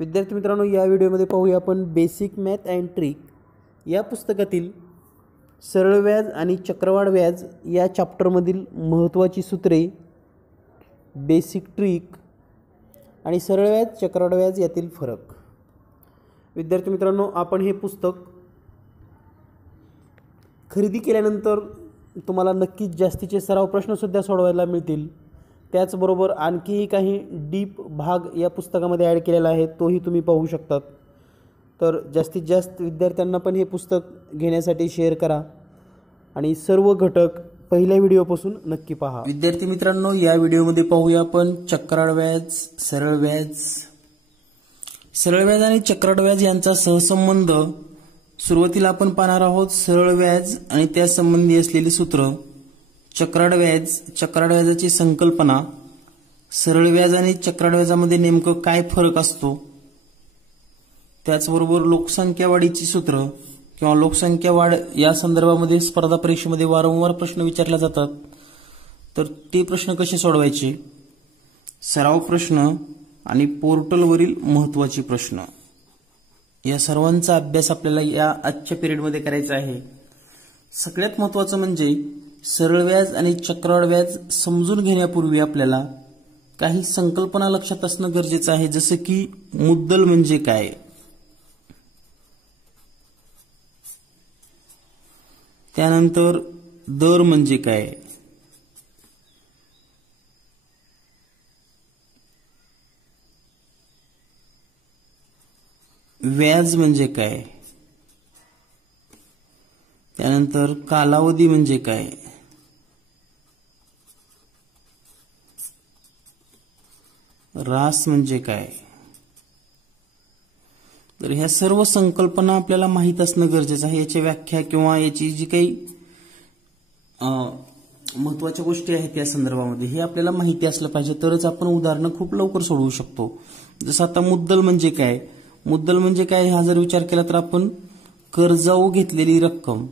विद्यार्थी मित्रांनो, या व्हिडिओमध्ये पाहूया आपण बेसिक मॅथ अँड ट्रिक या पुस्तकातील सरळ व्याज आणि चक्रवाढ व्याज या चॅप्टरमधील महत्त्वाची सूत्रे, बेसिक ट्रिक आणि सरळ व्याज चक्रवाढ व्याज यातील फरक. विद्यार्थी मित्रांनो, आपण हे पुस्तक खरेदी केल्यानंतर तुम्हाला नक्कीच जास्तीचे सराव प्रश्नसुद्धा सोडवायला मिळतील. त्याचबरोबर आणखीही काही डीप भाग या पुस्तकामध्ये ॲड केलेला आहे, तोही तुम्ही पाहू शकतात. तर जास्तीत जास्त विद्यार्थ्यांना पण हे पुस्तक घेण्यासाठी शेअर करा आणि सर्व घटक पहिल्या व्हिडिओपासून नक्की पहा. विद्यार्थी मित्रांनो, या व्हिडिओमध्ये पाहूया आपण चक्रवाढ व्याज, सरळ व्याज. सरळ व्याज आणि चक्रवाढ व्याज यांचा सहसंबंध. सुरुवातीला आपण पाहणार आहोत सरळ व्याज आणि त्या संबंधी असलेली सूत्र, चक्रवाढ व्याज, चक्रवाढ व्याजाची संकल्पना, सरळ व्याज आणि चक्रवाढ व्याजामध्ये नेमकं काय फरक असतो, त्याचबरोबर लोकसंख्या वाढीची सूत्र किंवा लोकसंख्या वाढ या संदर्भामध्ये स्पर्धा परीक्षेमध्ये वारंवार प्रश्न विचारले जातात. तर ते प्रश्न कसे सोडवायचे, सराव प्रश्न आणि पोर्टलवरील महत्त्वाचे प्रश्न, या सर्वांचा अभ्यास आपल्याला या आजच्या पिरियडमध्ये करायचा आहे. सगळ्यात महत्त्वाचं म्हणजे सरळ व्याज आणि चक्रवाढ व्याज समजून घेण्यापूर्वी आपल्याला काही संकल्पना लक्षात असणं गरजेचं आहे. जसं की मुद्दल म्हणजे काय, त्यानंतर दर म्हणजे काय, व्याज म्हणजे काय, त्यानंतर कालावधी म्हणजे काय, रास म्हणजे काय. तर ह्या सर्व संकल्पना आपल्याला माहीत असणं गरजेचं आहे. याची व्याख्या किंवा याची जी काही महत्त्वाच्या गोष्टी आहेत या संदर्भामध्ये हे आपल्याला माहिती असलं पाहिजे, तरच आपण उदाहरणं खूप लवकर सोडवू शकतो. जसं आता मुद्दल म्हणजे काय, मुद्दल म्हणजे काय हा जर विचार केला तर आपण कर्जाऊ घेतलेली रक्कम,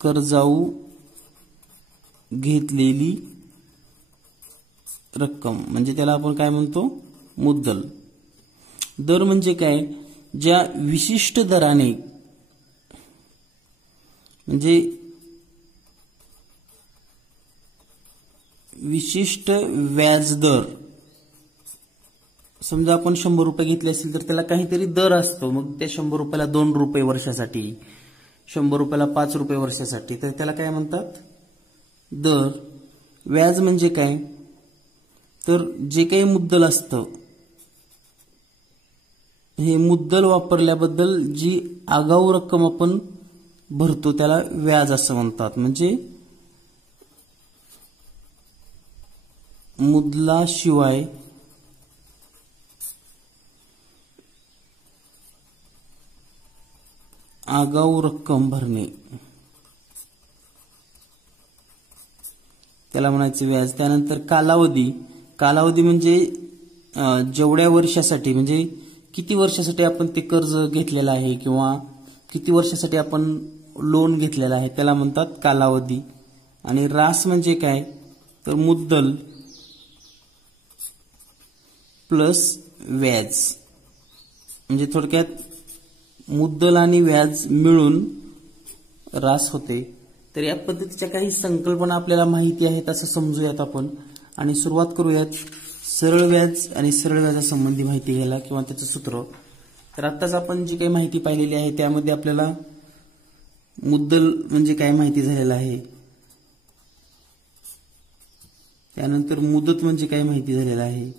कर्जाऊ घेतलेली रक्कम म्हणजे त्याला आपण काय म्हणतो, मुद्दल. दर म्हणजे काय, ज्या विशिष्ट दराने म्हणजे विशिष्ट व्याजदर, समजा आपण 100 रुपये घेतले असेल तर त्याला काहीतरी दर असतो. मग त्या 100 रुपयाला 2 रुपये वर्षासाठी, 100 रुपयाला 5 रुपये वर्षासाठी, तर त्याला काय म्हणतात, दर. व्याज म्हणजे काय, तर जे काही मुद्दल असतं, हे मुद्दल वापरल्याबद्दल जी आगाऊ रक्कम आपण भरतो त्याला व्याज असं म्हणतात. म्हणजे मुद्दलाशिवाय आगाऊ रक्कम भरणे त्याला म्हणायचे व्याज. त्यानंतर कालावधी, कालावधी म्हणजे जेवढ्या वर्षासाठी, म्हणजे किती वर्षासाठी आपण ते कर्ज घेतलेलं आहे किंवा किती वर्षासाठी आपण लोन घेतलेलं आहे त्याला म्हणतात कालावधी. आणि रास म्हणजे काय, तर मुद्दल प्लस व्याज, म्हणजे थोडक्यात मुद्दल आणि व्याज मिळून रास होते. तर या पद्धतीच्या काही संकल्पना आपल्याला माहिती आहेत असं समजूयात आपण आणि सुरुवात करूयात सरळ व्याज आणि सरळ व्याजासंबंधी माहिती घ्यायला किंवा त्याचं सूत्र. तर आत्ताच आपण जी काही माहिती पाहिलेली आहे त्यामध्ये आपल्याला मुद्दल म्हणजे काय माहिती झालेलं आहे, त्यानंतर मुदत म्हणजे काय माहिती झालेलं आहे,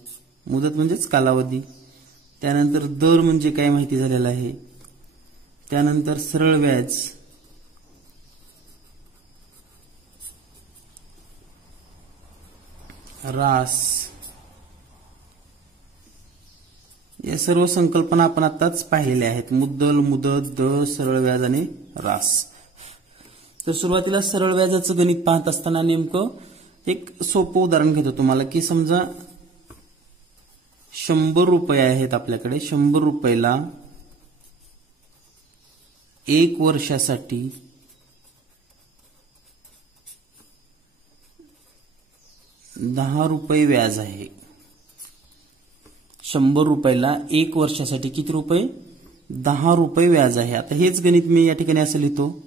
मुदत म्हणजेच कालावधी. त्यानंतर दर म्हणजे काय माहिती झालेला आहे, त्यानंतर सरळ व्याज, रास, या सर्व संकल्पना आपण आताच पाहिलेल्या आहेत. मुद्दल, मुदत, दर, सरळ व्याज आणि रास. तर सुरुवातीला सरळ व्याजाचं गणित पाहत असताना नेमकं एक सोपं उदाहरण घेतो तुम्हाला, की समजा 100 रुपये आहेत आपल्याकडे. 100 रुपयाला 1 वर्षासाठी 10 रुपये व्याज आहे. 100 रुपयाला 1 वर्षासाठी किती रुपये? 10 रुपये व्याज आहे. आता हेच गणित मी या ठिकाणी असं लिहितो,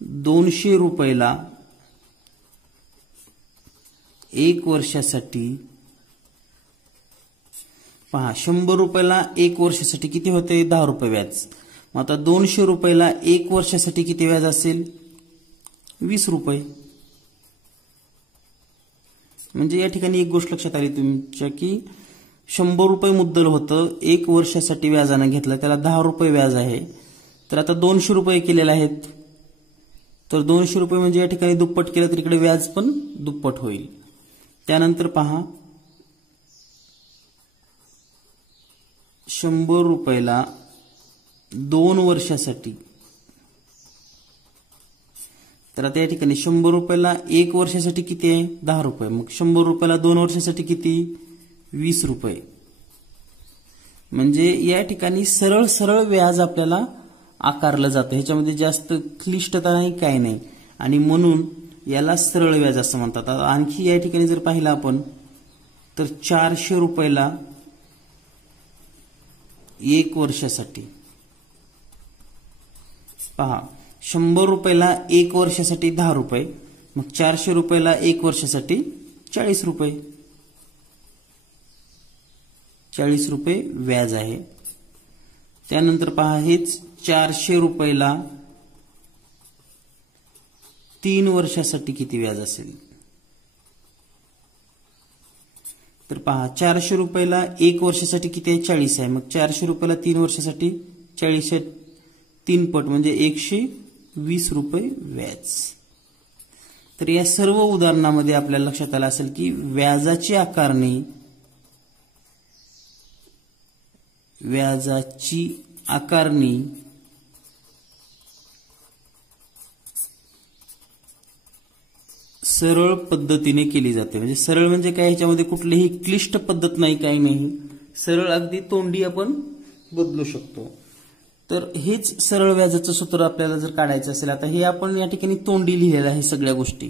200 रुपयाला 1 वर्षासाठी, पहा 100 रुपयाला 1 वर्षासाठी किती होते? 10 रुपये व्याज. मग आता 200 रुपयाला 1 वर्षासाठी किती व्याज असेल? 20 रुपये. म्हणजे या ठिकाणी एक गोष्ट लक्षात आली तुमच्या की 100 रुपये मुद्दल होतं, 1 वर्षासाठी व्याजानं घेतलं, त्याला 10 रुपये व्याज आहे. तर आता 200 रुपये केलेले आहेत, तर 200 रुपये म्हणजे या ठिकाणी दुप्पट केलं तर इकडे व्याज पण दुप्पट होईल. त्यानंतर पहा 100 रुपयाला 2 वर्षासाठी, तर आता या ठिकाणी 100 रुपयाला 1 वर्षासाठी किती आहे? 10 रुपये. मग 100 रुपयाला 2 वर्षासाठी किती? 20 रुपये. म्हणजे या ठिकाणी सरळ सरळ व्याज आपल्याला आकारलं जातं, ह्याच्यामध्ये जास्त क्लिष्टता नाही, काय नाही, आणि म्हणून याला सरळ व्याज असं म्हणतात. आणखी या ठिकाणी जर पाहिलं आपण तर 400 रुपयाला 1 वर्षासाठी, पहा 100 रुपयाला 1 वर्षासाठी 10 रुपये, मग 400 रुपयाला 1 वर्षासाठी 40 रुपये. 40 रुपये व्याज आहे. त्यानंतर पहा हेच 400 रुपयाला 3 वर्षासाठी किती व्याज असेल? तर पहा 400 रुपयाला 1 वर्षासाठी किती आहे? 40 आहे. मग 400 रुपयाला 3 वर्षासाठी 40 3 पट म्हणजे 120 रुपये व्याज. तर या सर्व उदाहरणामध्ये आपल्याला लक्षात आलं असेल की व्याजाची आकारणी सरळ पद्धतीने केली जाते. म्हणजे सरळ म्हणजे काय, ह्याच्यामध्ये कुठलीही क्लिष्ट पद्धत नाही, काही नाही, सरळ अगदी तोंडी आपण बदलू शकतो. तर हेच सरळ व्याजाचं सूत्र आपल्याला जर काढायचं असेल, आता हे आपण या ठिकाणी तोंडी लिहिलेलं आहे, सगळ्या गोष्टी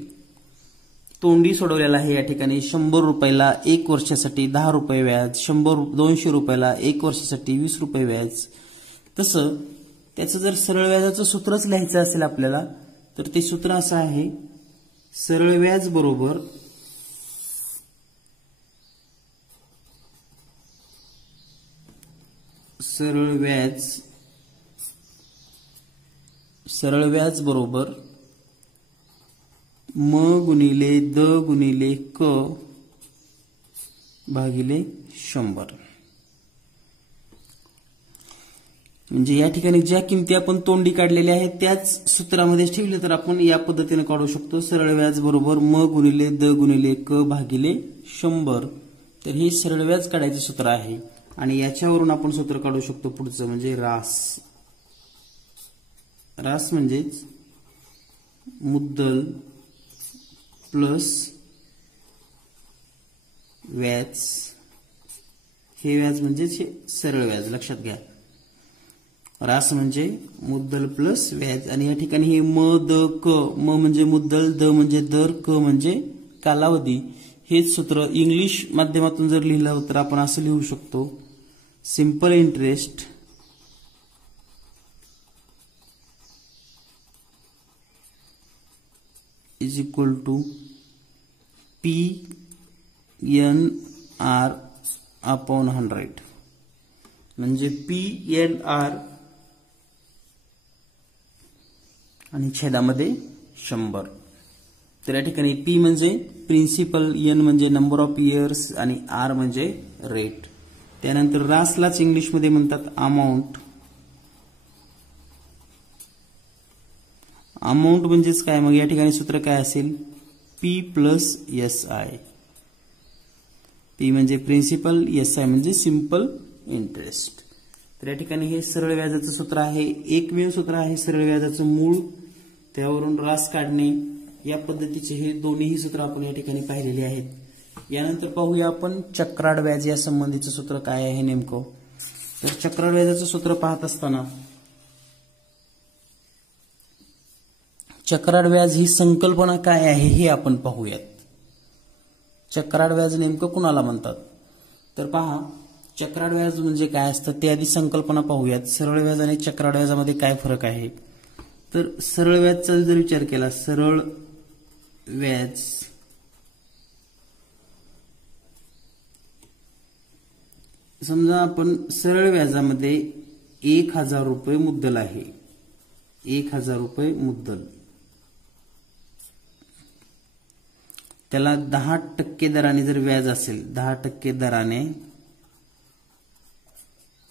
तोंडी सोडवलेला आहे. या ठिकाणी 100 रुपयाला 1 वर्षासाठी 10 रुपये व्याज, 200 रुपयाला 1 वर्षासाठी 20 रुपये व्याज. तसं त्याचं जर सरळ व्याजाचं सूत्रच लिहायचं असेल आपल्याला, तर ते सूत्र असं आहे, सरळ व्याज बरोबर सरळ व्याज बरोबर म गुणिले द गुणिले क भागिले 100. म्हणजे या ठिकाणी ज्या किमती आपण तोंडी काढलेल्या आहेत त्याच सूत्रामध्ये ठेवले तर आपण या पद्धतीने काढू शकतो. सरळ व्याज बरोबर म गुणिले द गुणिले क भागिले 100. तर हे सरळ व्याज काढायचे सूत्र आहे आणि याच्यावरून आपण सूत्र काढू शकतो पुढचं, म्हणजे रास म्हणजेच मुद्दल प्लस व्याज. हे व्याज म्हणजेच हे सरळ व्याज, लक्षात घ्या. रास म्हणजे मुद्दल प्लस व्याज, आणि या ठिकाणी हे म द क, म म्हणजे मुद्दल, द म्हणजे दर, क म्हणजे कालावधी. हेच सूत्र इंग्लिश माध्यमातून जर लिहिलं तर आपण असं लिहू शकतो, simple interest is equal to PNR upon 100. म्हणजे PNR आणि छेदामध्ये 100. तर या ठिकाणी P म्हणजे प्रिन्सिपल, N म्हणजे नंबर ऑफ इयर्स आणि R म्हणजे रेट. त्यानंतर रासलाच इंग्लिशमध्ये म्हणतात अमाऊंट. अमाऊंट म्हणजेच काय, मग या ठिकाणी सूत्र काय असेल, P प्लस SI. P म्हणजे प्रिन्सिपल, SI म्हणजे सिंपल इंटरेस्ट. तर या ठिकाणी हे सरळ व्याजाचं सूत्र आहे, एकमेव सूत्र आहे सरळ व्याजाचं मूळ, त्यावरून रास काढणे, या पद्धतीचे हे दोन्ही सूत्र आपण या ठिकाणी पाहिलेले आहेत. यानंतर पाहूया आपण चक्राड व्याज या संबंधीचं सूत्र काय आहे नेमकं. तर चक्राड व्याजाचं सूत्र पाहत असताना चक्राड व्याज ही संकल्पना काय आहे हे आपण पाहूयात. चक्राड व्याज नेमकं कुणाला म्हणतात. तर पहा, चक्रवाढ व्याज म्हणजे काय असतं ते आधी संकल्पना पाहूयात. सरळ व्याज आणि चक्रवाढ व्याजामध्ये काय फरक आहे. तर सरळ व्याजचा जर विचार केला, सरळ व्याज समजा आपण सरळ व्याजामध्ये 1,000 रुपये मुद्दल आहे. 1,000 रुपये मुद्दल, त्याला 10% दराने जर व्याज असेल, 10% दराने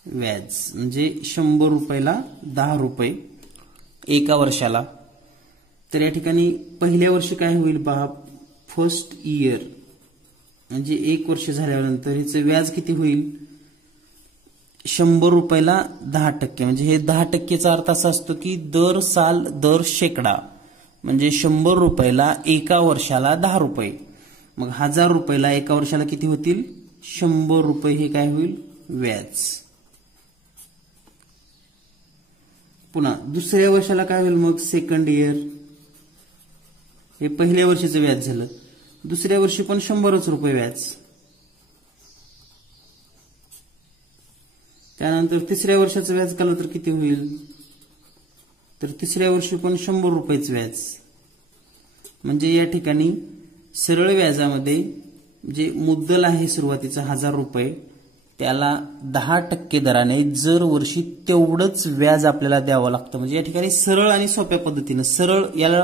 व्याज म्हणजे 100 रुपयाला 10 रुपये एका वर्षाला. तर या ठिकाणी पहिल्या वर्षी काय होईल पहा, फर्स्ट इयर म्हणजे 1 वर्ष झाल्यानंतर ह्याचं व्याज किती होईल, 100 रुपयाला 10%. म्हणजे हे 10%चा अर्थ असा असतो की दर साल दर शेकडा, म्हणजे 100 रुपयाला एका वर्षाला 10 रुपये. मग 1000 रुपयाला एका वर्षाला किती होतील, 100 रुपये हे काय होईल, व्याज. पुन्हा दुसऱ्या वर्षाला काय होईल, मग सेकंड इयर, हे पहिल्या वर्षीचं व्याज झालं. दुसऱ्या वर्षी पण 100 रुपये व्याज. त्यानंतर तिसऱ्या वर्षाचं व्याज केलं तर किती होईल, तर तिसऱ्या वर्षी पण 100 रुपयेच व्याज. म्हणजे या ठिकाणी सरळ व्याजामध्ये जे मुद्दल आहे सुरुवातीचा 1000 रुपये, त्याला 10% दराने दर वर्षी तेवढंच व्याज आपल्याला द्यावं लागतं. म्हणजे या ठिकाणी सरळ आणि सोप्या पद्धतीनं, सरळ याला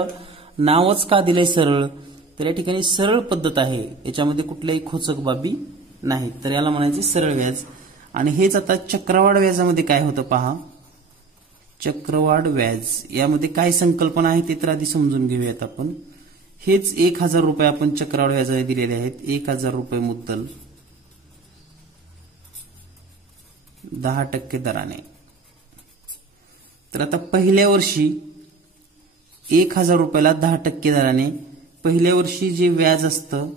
नावच का दिलंय सरळ, तर या ठिकाणी सरळ पद्धत आहे, याच्यामध्ये कुठल्याही खोचक बाबी नाही, तर याला म्हणायचे सरळ व्याज. आणि हेच आता चक्रवाढ व्याजामध्ये काय होतं पहा. चक्रवाढ व्याज यामध्ये काय संकल्पना आहे ते तर आधी समजून घेऊयात आपण. हेच 1,000 रुपये आपण चक्रवाढ व्याजाने दिलेले आहेत. 1,000 रुपये मुद्दल 10% दराने. तर आता पहिल्या वर्षी 1,000 रुपयाला 10% दराने पहिल्या वर्षी जे व्याज असतं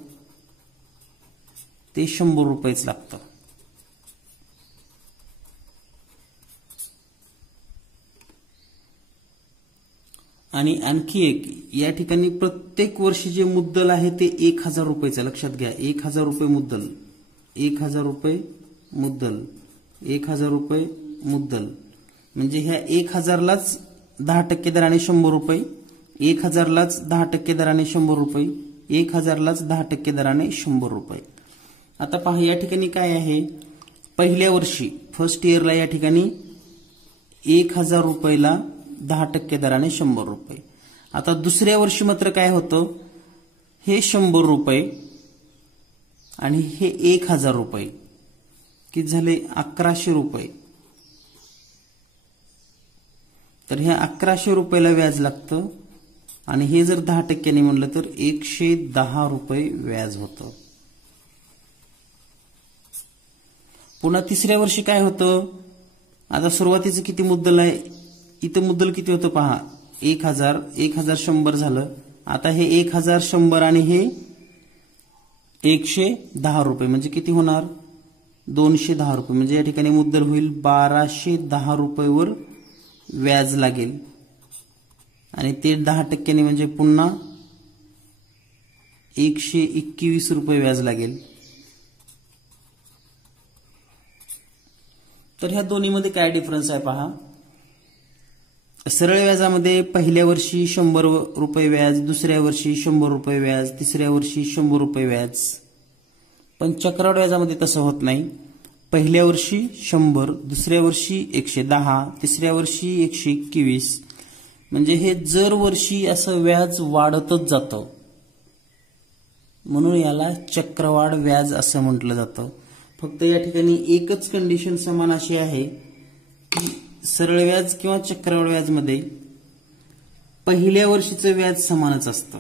ते 100 रुपयेच लागतं. आणि आणखी एक, या ठिकाणी प्रत्येक वर्षी जे मुद्दल आहे ते 1,000 रुपयेचं, लक्षात घ्या. 1,000 रुपये मुद्दल, 1,000 रुपये मुद्दल, 1,000 रुपये मुद्दल. म्हणजे ह्या 1,000लाच 10% दराने 100 रुपये, 1,000लाच 10% दराने 100 रुपये, 1,000लाच 10% दराने 100 रुपये. आता पहा या ठिकाणी काय आहे, पहिल्या वर्षी फर्स्ट इयरला या ठिकाणी 1,000 रुपयाला 10% दराने 100 रुपये. आता दुसऱ्या वर्षी मात्र काय होतं, हे 100 रुपये आणि हे 1,000 रुपये, किती झाले 1,100 रुपये. तर ह्या 1,100 रुपयाला व्याज लागतं आणि हे जर 10%ने म्हणलं तर 110 रुपये व्याज होतं. पुन्हा तिसऱ्या वर्षी काय होतं, आता सुरुवातीचं किती मुद्दल आहे, इथं मुद्दल किती होतं पहा, 1,000, 1,100 झालं. आता हे 1,100 आणि हे 110 रुपये म्हणजे किती होणार, 210 रुपये. म्हणजे या ठिकाणी मुद्दल होईल 1,210 रुपयेवर व्याज लागेल आणि ते 10%ने म्हणजे पुन्हा 121 रुपये व्याज लागेल. तर ह्या दोन्हीमध्ये काय डिफरन्स आहे पहा. सरळ व्याजामध्ये पहिल्या वर्षी 100 रुपये व्याज, दुसऱ्या वर्षी 100 रुपये व्याज, तिसऱ्या वर्षी 100 रुपये व्याज. पण चक्रवाढ व्याजामध्ये तसं होत नाही. पहिल्या वर्षी 100, दुसऱ्या वर्षी 110, तिसऱ्या वर्षी 121. म्हणजे हे दर वर्षी असं व्याज वाढतच जातं, म्हणून याला चक्रवाढ व्याज असं म्हटलं जातं. फक्त या ठिकाणी एकच कंडिशन समान अशी आहे की सरळ व्याज किंवा चक्रवाढ व्याजमध्ये पहिल्या वर्षीचं व्याज समानच असतं.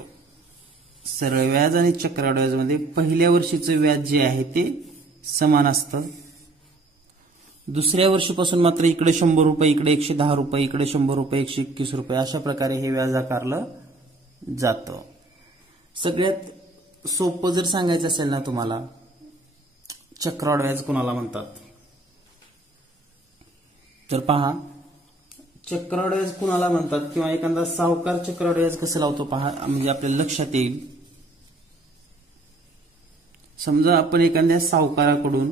सरळ व्याज आणि चक्रवाढ व्याजमध्ये पहिल्या वर्षीचं व्याज जे आहे ते समान असतं. दुसऱ्या वर्षीपासून मात्र इकडे 100 रुपये, इकडे 110 रुपये, इकडे 100 रुपये, 121 रुपये अशा प्रकारे हे व्याज आकारलं जातं. सगळ्यात सोपं जर सांगायचं असेल ना तुम्हाला, चक्रवाढ व्याज कोणाला म्हणतात, तर पहा चक्रवाढ व्याज कुणाला म्हणतात किंवा एखादा सावकार चक्रवाढ व्याज कसं लावतो पहा, म्हणजे आपल्याला लक्षात येईल. समजा आपण एखाद्या सावकाराकडून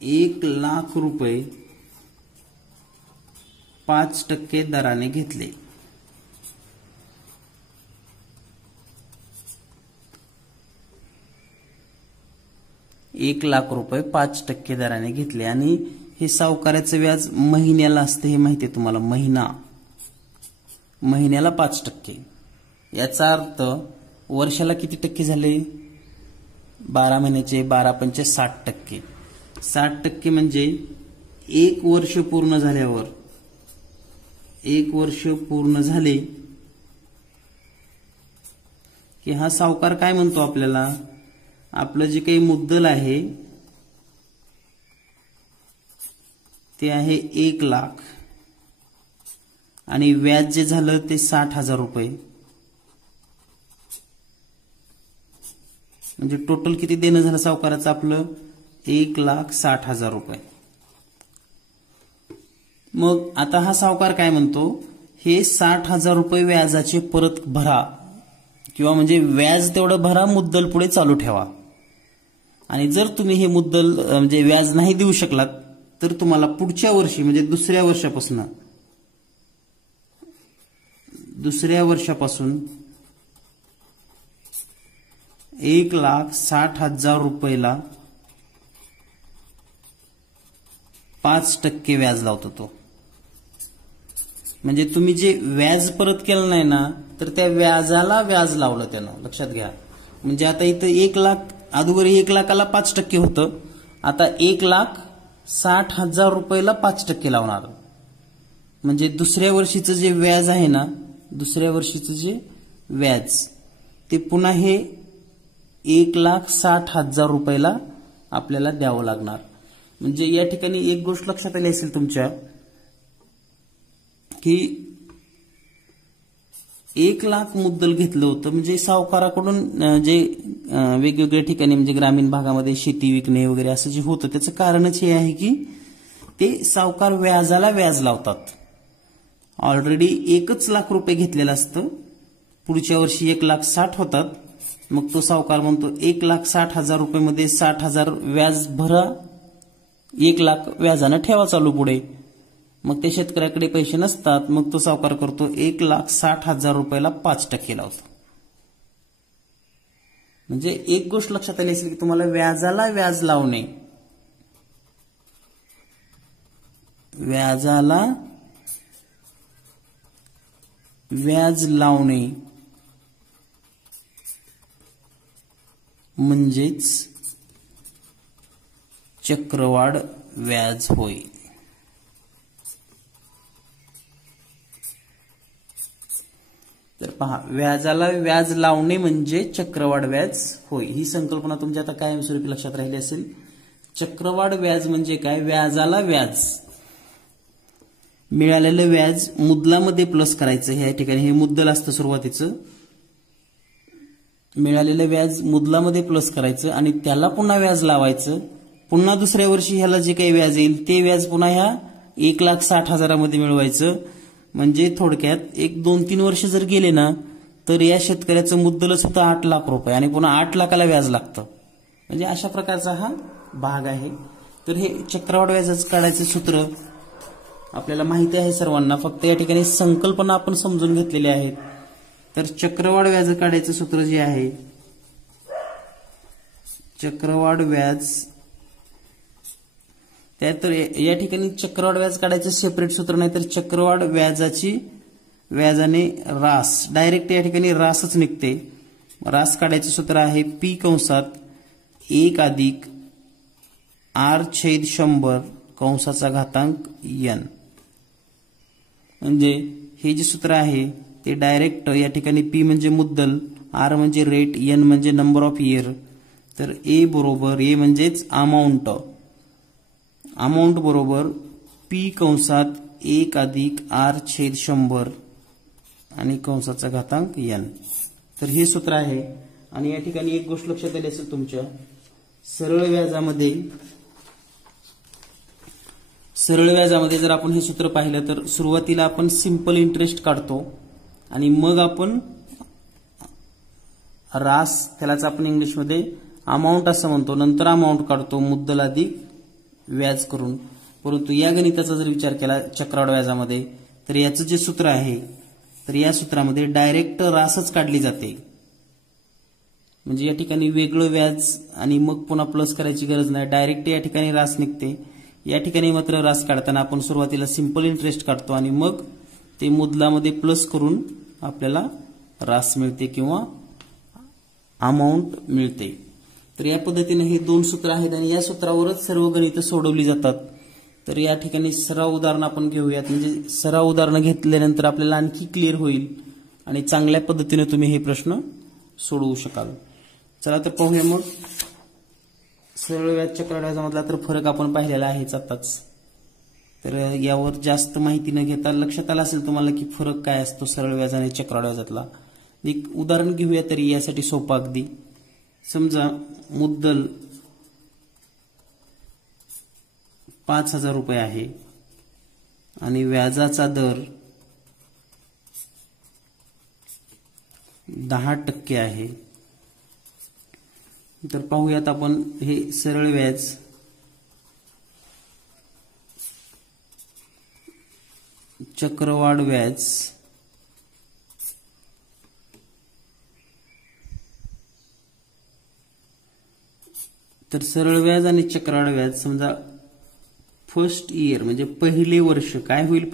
1,00,000 रुपये 5% दराने घेतले. ₹1,00,000 5% दराने घेतले आणि हे सावकाराचं व्याज महिन्याला असते हे माहिती आहे तुम्हाला. महिन्याला 5%. याचा अर्थ वर्षाला किती टक्के झाले? 12 महिन्याचे 12 पंचे 60%. 60% म्हणजे 1 वर्ष पूर्ण झाल्यावर, 1 वर्ष पूर्ण झाले की हा सावकार काय म्हणतो आपल्याला, आपलं जे काही मुद्दल आहे ते आहे 1,00,000 आणि व्याज जे झालं ते 60,000 रुपये. म्हणजे टोटल किती देणं झालं सावकाराचं आपलं? 1,60,000 रुपये. मग आता हा सावकार काय म्हणतो, हे 60,000 रुपये व्याजाचे परत भरा, किंवा म्हणजे व्याज तेवढं भरा, मुद्दल पुढे चालू ठेवा. आणि जर तुम्ही हे मुद्दल म्हणजे व्याज नाही देऊ शकलात तर तुम्हाला पुढच्या वर्षी म्हणजे दुसऱ्या वर्षापासून 1,60,000 रुपयाला 5% व्याज लावतो तो. म्हणजे तुम्ही जे व्याज परत केलं नाही ना, तर त्या व्याजाला व्याज लावलं त्यानं, लक्षात घ्या. म्हणजे आता इथं 1,00,000, अगोदर 1,00,000ला 5% होतं, आता 1,60,000 रुपयाला 5% लावणार. म्हणजे दुसऱ्या वर्षीचं जे व्याज आहे ना, दुसऱ्या वर्षीचं जे व्याज ते पुन्हा हे 1,60,000 रुपयाला आपल्याला द्यावं लागणार. म्हणजे या ठिकाणी एक गोष्ट लक्षात आली असेल तुमच्या, की 1,00,000 मुद्दल घेतलं होतं. म्हणजे सावकाराकडून जे वेगवेगळ्या ठिकाणी म्हणजे ग्रामीण भागामध्ये शेती विकणे वगैरे असं जे होतं, त्याचं कारणच हे आहे की ते सावकार व्याजाला व्याज लावतात. ऑलरेडी 1,00,000 रुपये घेतलेलं असतं, पुढच्या वर्षी 1,60,000 होतात. मग तो सावकार म्हणतो 1,60,000 रुपये 60,000 व्याज भरा, 1,00,000 व्याजानं ठेवा चालू पुढे. मग ते शेतकऱ्याकडे पैसे नसतात, मग तो सावकार करतो 1,60,000 रुपयाला 5% लावतो. म्हणजे एक गोष्ट लक्षात आली असेल की तुम्हाला व्याजाला व्याज लावणे, व्याजाला व्याज लावणे म्हणजेच चक्रवाढ व्याज होय. तर पहा, व्याजाला व्याज लावणे म्हणजे चक्रवाढ व्याज होय. ही संकल्पना तुमच्या आता कायमस्वरूपी लक्षात राहिली असेल. चक्रवाढ व्याज म्हणजे काय? व्याजाला व्याज, मिळालेलं व्याज मुद्दलामध्ये प्लस करायचं. ह्या ठिकाणी हे मुद्दल असतं सुरुवातीचं, मिळालेलं व्याज मुद्दलामध्ये प्लस करायचं आणि त्याला पुन्हा व्याज लावायचं. पुन्हा दुसऱ्या वर्षी ह्याला जे काही व्याज येईल ते व्याज पुन्हा ह्या 1,60,000 मध्ये मिळवायचं. म्हणजे थोडक्यात 1-2-3 वर्ष जर गेले ना, तर या शेतकऱ्याचं मुद्दलच होतं 8,00,000 रुपये आणि पुन्हा 8,00,000ला व्याज लागतं. म्हणजे अशा प्रकारचा हा भाग आहे. तर हे चक्रवाढ व्याजाचं काढायचं सूत्र आपल्याला माहिती आहे सर्वांना, फक्त या ठिकाणी संकल्पना आपण समजून घेतलेल्या आहेत. तर चक्रवाढ व्याज काढायचं सूत्र जे आहे, चक्रवाढ व्याज, तर या ठिकाणी चक्रवाढ व्याज काढायचं सेपरेट सूत्र नाही, तर चक्रवाढ व्याजाने रास, डायरेक्ट या ठिकाणी रासच निघते. रास काढायचं सूत्र आहे P कंसात 1 अधिक R/100 कंसाचा घातांक n. म्हणजे हे जे सूत्र आहे ते डायरेक्ट या ठिकाणी P म्हणजे मुद्दल, R म्हणजे रेट, n म्हणजे नंबर ऑफ इयर. तर A बरोबर, A म्हणजेच अमाऊंट, अमाऊंट बरोबर P कंसात 1 अधिक R/100 आणि कंसाचा घातांक n. तर हे सूत्र आहे. आणि या ठिकाणी एक गोष्ट लक्षात आली असेल तुमच्या, सरळ व्याजामध्ये जर आपण हे सूत्र पाहिलं तर सुरुवातीला आपण सिंपल इंटरेस्ट काढतो आणि मग आपण रास, त्यालाच आपण इंग्लिशमध्ये अमाऊंट असं म्हणतो, नंतर अमाऊंट काढतो, मुद्दल अधिक व्याज करून. परंतु या गणिताचा जर विचार केला चक्रवाढ व्याजामध्ये, तर याचं जे सूत्र आहे, तर या सूत्रामध्ये डायरेक्ट रासच काढली जाते. म्हणजे या ठिकाणी वेगळं व्याज आणि मग पुन्हा प्लस करायची गरज नाही, डायरेक्ट या ठिकाणी रास निघते. या ठिकाणी मात्र रास काढताना आपण सुरुवातीला सिंपल इंटरेस्ट काढतो आणि मग ते मुद्दलामध्ये प्लस करून आपल्याला रास मिळते किंवा अमाऊंट मिळते. तर या पद्धतीने हे दोन सूत्र आहेत आणि या सूत्रावरच सर्व गणितं सोडवली जातात. तर या ठिकाणी सराव उदाहरण आपण घेऊयात. म्हणजे सराव उदाहरणं घेतल्यानंतर आपल्याला आणखी क्लिअर होईल आणि चांगल्या पद्धतीने तुम्ही हे प्रश्न सोडवू शकाल. चला तर पाहूया मग. सरळ व्याज चक्रवाढ व्याजामधला तर फरक आपण पाहिलेला आहेच आताच. तर यावर जास्त माहिती न घेता लक्षात आलं असेल तुम्हाला की फरक काय असतो सरळ व्याज आणि चक्रवाढ व्याजातला. एक उदाहरण घेऊया तरी यासाठी सोपं अगदी. समजा मुद्दल 5,000 रुपये आहे आणि व्याजाचा दर 10% आहे. तर पाहूयात आपण हे सरळ व्याज चक्रवाढ व्याज तर सरळ व्याज आणि चक्रवाढ व्याज समजा फर्स्ट इयर म्हणजे पहिले वर्ष काय होईल.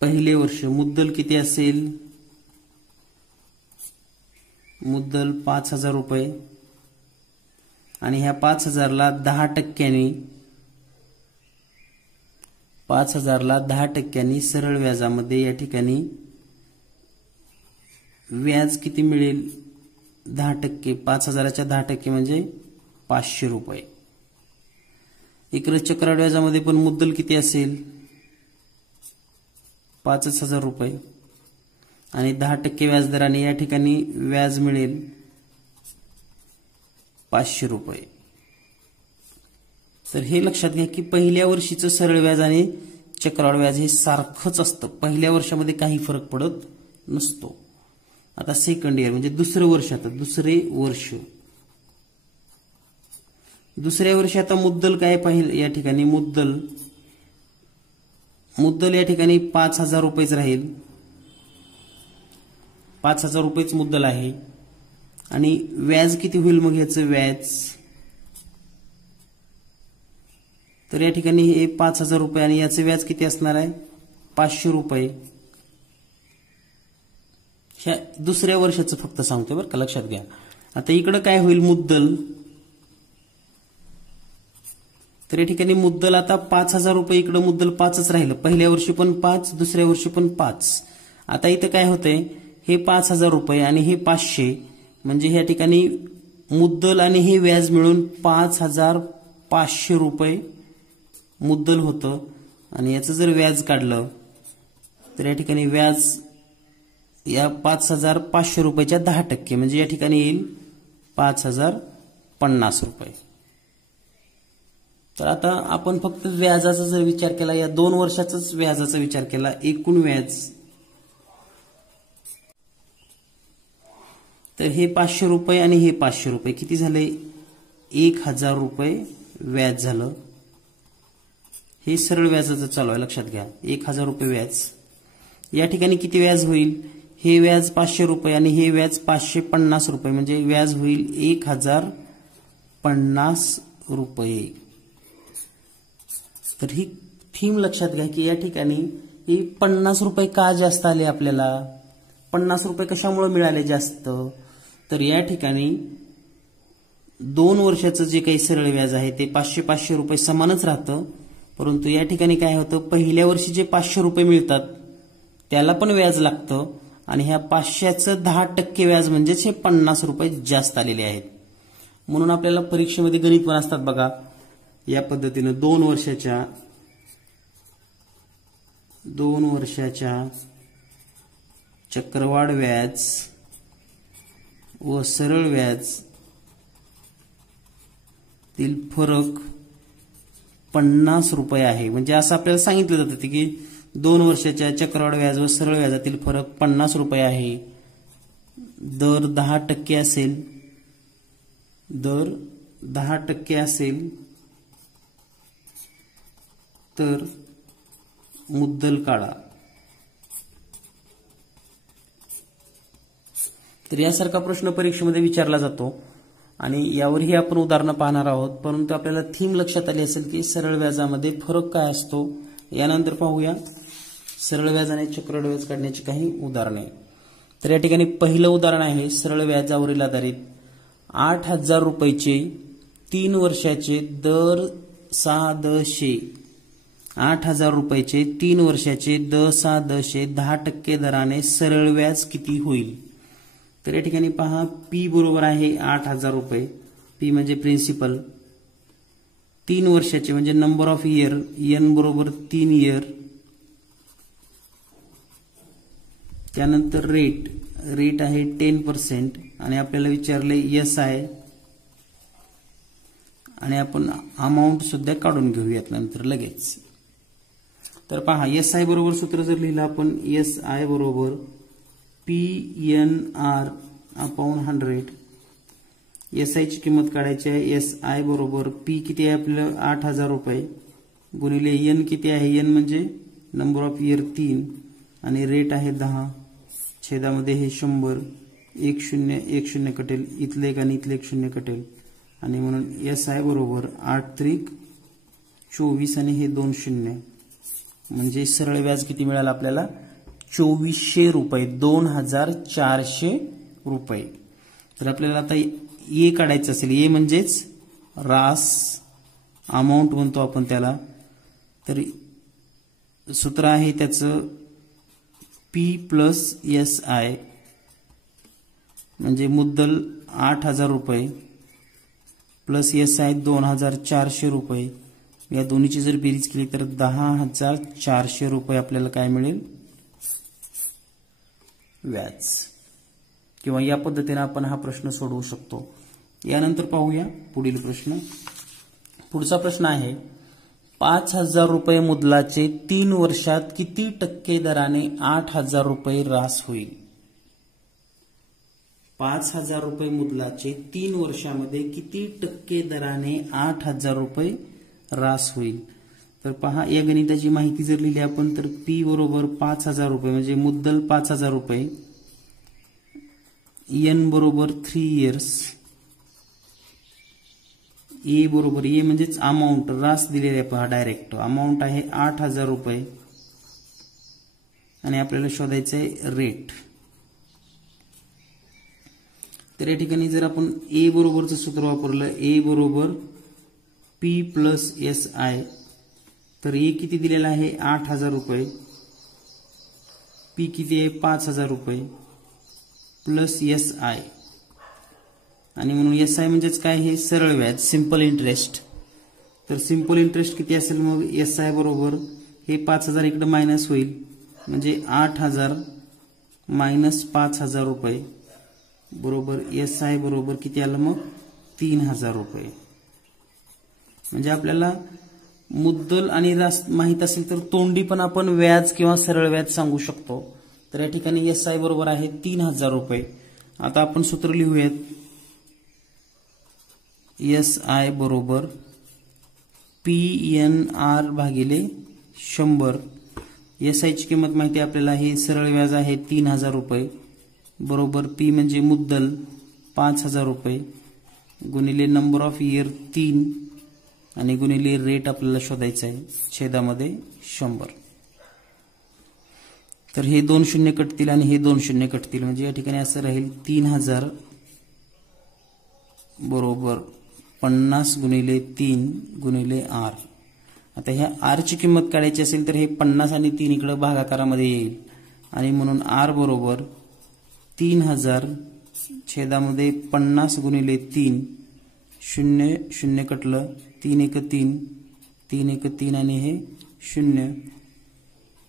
पहिले वर्ष मुद्दल किती असेल. मुद्दल 5,000 रुपये आणि ह्या 5,000ला 10%नी 5,000ला 10%नी सरळ व्याजामध्ये या ठिकाणी व्याज किती मिळेल. 10%. 5,000च्या 10% म्हणजे 500 रुपये. इकडे चक्रवाढ व्याजामध्ये पण मुद्दल किती असेल. 5,000 रुपये आणि 10% व्याजदराने या ठिकाणी व्याज मिळेल 500 रुपये. तर हे लक्षात घ्या की पहिल्या वर्षीचं सरळ व्याज आणि चक्रवाढ व्याज हे सारखंच असतं. पहिल्या वर्षामध्ये काही फरक पडत नसतो. आता सेकंड इयर म्हणजे दुसरं वर्ष. आता दुसऱ्या वर्षी आता मुद्दल काय पाहिजे या ठिकाणी. मुद्दल या ठिकाणी 5,000 रुपयेच राहील. 5,000 रुपयेच मुद्दल आहे आणि व्याज किती होईल मग ह्याचं व्याज. तर या ठिकाणी हे 5,000 रुपये आणि याचं व्याज किती असणार आहे 500 रुपये. ह्या दुसऱ्या वर्षाचं फक्त सांगतोय बरं का, लक्षात घ्या. आता इकडं काय होईल मुद्दल. तर या ठिकाणी मुद्दल आता 5,000 रुपये. इकडं मुद्दल 5च राहिलं. पहिल्या वर्षी पण 5, दुसऱ्या वर्षी पण 5. आता इथं काय होतंय हे 5,000 रुपये आणि हे 500 म्हणजे या ठिकाणी मुद्दल आणि हे व्याज मिळून 5,500 रुपये मुद्दल होतं. आणि याचं जर व्याज काढलं तर या ठिकाणी व्याज या 5,500 रुपयाच्या 10% म्हणजे या ठिकाणी येईल 5,050 रुपये. तर आता आपण फक्त व्याजाचा जर विचार केला, या 2 वर्षाचाच व्याजाचा विचार केला, एकूण व्याज तर हे 500 रुपये आणि हे 500 रुपये किती झाले 1,000 रुपये व्याज झालं. हे सरळ व्याजाचं चालू आहे लक्षात घ्या. 1,000 रुपये व्याज. या ठिकाणी किती व्याज होईल. हे व्याज 500 रुपये आणि हे व्याज 550 रुपये म्हणजे व्याज होईल 1,050 रुपये. तर ही थीम लक्षात घ्या की या ठिकाणी हे 50 रुपये का जास्त आले आपल्याला. 50 रुपये कशामुळे मिळाले जास्त. तर या ठिकाणी 2 वर्षाचं जे काही सरळ व्याज आहे ते 500 रुपये समानच राहतं. परंतु या ठिकाणी काय होतं पहिल्या वर्षी जे 500 रुपये मिळतात त्याला पण व्याज लागतं आणि ह्या 500चं 10% व्याज म्हणजेच हे 50 रुपये जास्त आलेले आहेत. म्हणून आपल्याला परीक्षेमध्ये गणित पण असतात बघा या पद्धतीनं 2 वर्षाच्या चक्रवाढ व्याज व सरळ व्याज तील फरक 50 रुपये आहे. म्हणजे असं आपल्याला सांगितलं जातं की 2 वर्षाच्या चक्रवाढ व्याज व सरळ व्याजातील फरक 50 रुपये आहे. दर 10% असेल दर 10% असेल तर मुद्दल काढा. तर यासारखा प्रश्न परीक्षेमध्ये विचारला जातो आणि यावरही आपण उदाहरणं पाहणार आहोत. परंतु आपल्याला थीम लक्षात आली असेल की सरळ व्याजामध्ये फरक काय असतो. यानंतर पाहूया सरळ व्याज आणि चक्रवाढ व्याज काढण्याची काही उदाहरणे. तर या ठिकाणी पहिलं उदाहरण आहे सरळ व्याजावरील आधारित 8,000 रुपयाचे 3 वर्षाचे दर 6 8,000 रुपयाचे 3 वर्षाचे दर 6 10% दराने सरळ व्याज किती होईल. तर या ठिकाणी पहा पी बरोबर आहे 8,000 रुपये. पी म्हणजे प्रिन्सिपल. 3 वर्षाचे म्हणजे नंबर ऑफ इयर, एन बरोबर 3 इयर. त्यानंतर रेट आहे 10% आणि आपल्याला विचारले एस आहे आणि आपण अमाऊंट सुद्धा काढून घेऊयात नंतर लगेच. तर पहा एस आय बरोबर सूत्र जर लिहिलं आपण एस आय बरोबर PNR अपॉन 100. एस आय ची किंमत काढायची आहे. एस आय बरोबर पी किती आहे आपलं 8,000 रुपये गुणिले एन किती आहे. एन म्हणजे नंबर ऑफ इयर 3 आणि रेट आहे 10. छेदामध्ये हे 100. 1 0 कटेल. इथले एक आणि इथले एक 0 कटेल आणि म्हणून एस आय बरोबर 8 त्रिक 24 आणि हे 2 0 म्हणजे सरळ व्याज किती मिळालं आपल्याला 2400 रुपये. 2,400 रुपये. तर आपल्याला आता ए काढायचं असेल. ए म्हणजेच रास अमाऊंट म्हणतो आपण त्याला. तर सूत्र आहे त्याचं पी प्लस एस आय म्हणजे मुद्दल 8,000 रुपये प्लस एस आय 2,400 रुपये. या दोन्हीची जर बेरीज केली तर 10,400 रुपये आपल्याला काय मिळेल व्याज. किंवा या पद्धतीने आपण हा प्रश्न सोडवू शकतो. यानंतर पाहूया पुढील प्रश्न. पुढचा प्रश्न आहे 5,000 रुपये मुद्दलाचे 3 वर्षात किती टक्के दराने 8,000 रुपये रास होईल. 5,000 रुपये मुद्दलाचे 3 वर्षामध्ये किती टक्के दराने 8,000 रुपये रास होईल. तर पहा या गणिताची माहिती जर लिहिली आपण तर पी बरोबर 5,000 रुपये म्हणजे मुद्दल 5,000 रुपये. एन बरोबर 3 इयर्स. ए बरोबर ए म्हणजेच अमाऊंट रास दिलेली आहे. पहा डायरेक्ट अमाऊंट आहे 8,000 रुपये आणि आपल्याला शोधायचं आहे रेट. तर या ठिकाणी जर आपण ए बरोबरचं सूत्र वापरलं ए बरोबर पी प्लस एस आय तर ए किती दिलेला आहे 8,000 रुपये. पी किती आहे 5,000 रुपये प्लस एस आय आणि म्हणून एस आय म्हणजेच काय हे सरळ व्याज सिंपल इंटरेस्ट. तर सिंपल इंटरेस्ट किती असेल मग एस आय बरोबर हे 5,000 इकडे मायनस होईल म्हणजे 8,000 मायनस 5,000 रुपये बरोबर एस आय बरोबर किती आलं मग 3,000 रुपये. म्हणजे आपल्याला मुद्दल आणि रास माहित असेल तर तोंडी पण आपण व्याज किंवा सरळ व्याज सांगू शकतो. तर या ठिकाणी एस आय बरोबर आहे 3,000 रुपये. आता आपण सूत्र लिहूयात. एस आय बरोबर PNR भागिले 100. एस आय ची किंमत माहिती आपल्याला हे सरळ व्याज आहे 3,000 रुपये बरोबर पी म्हणजे मुद्दल 5,000 रुपये गुणिले नंबर ऑफ इयर 3 आणि गुणिले रेट आपल्याला शोधायचा आहे छेदामध्ये 100. तर हे 2 शून्य कटतील आणि हे 2 शून्य कटतील म्हणजे या ठिकाणी असं राहील 3,000 बरोबर 50 गुणिले 3 गुणिले आर. आता ह्या आर ची किंमत काढायची असेल तर हे 50 आणि 3 इकडे भागाकारामध्ये येईल आणि म्हणून आर बरोबर 3,000 छेदामध्ये 50 गुणिले 3 0 0 कटलं 3 1 3 3 1 3 आणि हे 0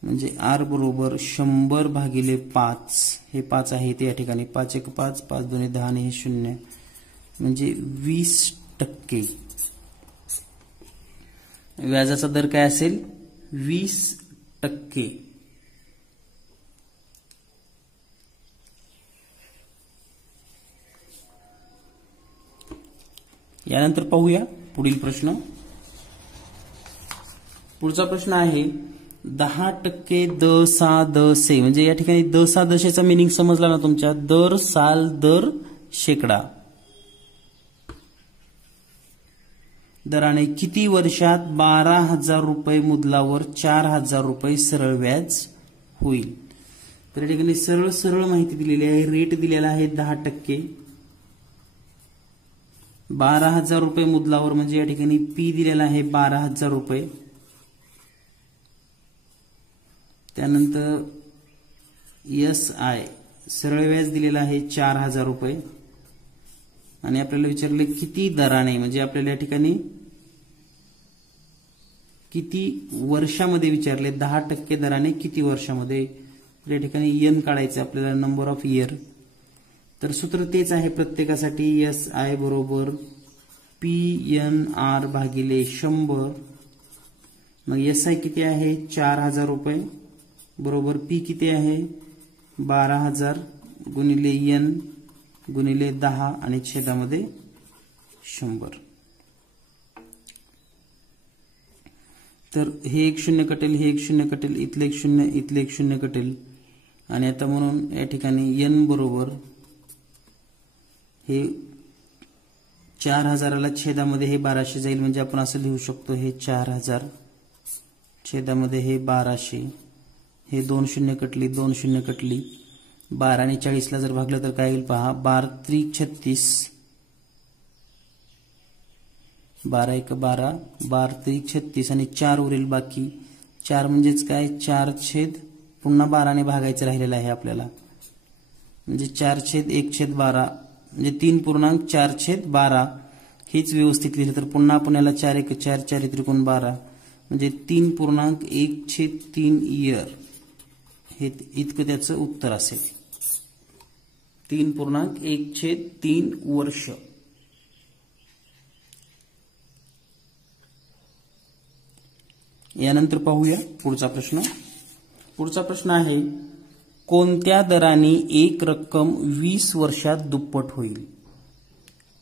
म्हणजे आर बरोबर 100 भागिले 5 हे 5 आहे ते या ठिकाणी 5 1 5 5 2 10 आणि हे 0 म्हणजे 20%. व्याजाचा दर काय असेल 20%. यानंतर पाहूया पुढील प्रश्न. पुढचा प्रश्न आहे 10% द सा द से, म्हणजे या ठिकाणी द सा दशेचा मिनिंग समजला ना तुमच्या. दर साल दर शेकडा दराने किती वर्षात 12,000 रुपये मुदलावर 4,000 रुपये सरळ व्याज होईल. तर या ठिकाणी सरळ सरळ माहिती दिलेली आहे. रेट दिलेला आहे 10%. 12,000 रुपये मुदलावर म्हणजे या ठिकाणी पी दिलेला आहे 12,000 रुपये. त्यानंतर SI सरळ व्याज दिलेला आहे 4,000 रुपये. आणि आपल्याला विचारले किती दराने, म्हणजे आपल्याला या ठिकाणी किती वर्षामध्ये विचारले. 10% दराने किती वर्षामध्ये. या ठिकाणी एन काढायचं आपल्याला, नंबर ऑफ इयर. तर सूत्र तेच आहे प्रत्येकासाठी. SI बरोबर PNR भागिले 100. मग SI किती आहे 4,000 रुपये बरोबर पी किती आहे 12,000 गुणिले एन गुणिले 10 आणि छेदामध्ये 100. तर हे एक शून्य कटेल, हे एक शून्य कटेल, इथले एक शून्य, इथले एक शून्य कटेल. आणि आता म्हणून या ठिकाणी एन बरोबर हे 4,000ला छेदामध्ये हे 1200 जाईल. म्हणजे आपण असं लिहू शकतो हे 4,000 छेदामध्ये हे 1200. हे 2 शून्य कटली, 2 शून्य कटली. 12 आणि 40ला जर भागलं तर काय येईल पहा. 12 त्रिक 36, 12 एक 12, 12 त्रिक 36 आणि 4 उरेल बाकी. 4 म्हणजेच काय 4 छेद पुन्हा 12 ने भागायचं राहिलेलं आहे आपल्याला. म्हणजे 4 छेद 1 छेद 12 म्हणजे 3.4/12. हेच व्यवस्थित लिहिलं तर पुन्हा आपण याला 4 एक 4, 4 त्रिकोण 12 म्हणजे 3.1/3 इयर. हे इतकं त्याचं उत्तर असेल. 3.1/3 वर्ष. यानंतर पाहूया पुढचा प्रश्न. पुढचा प्रश्न आहे कोणत्या दराने एक रक्कम 20 वर्षात दुप्पट होईल.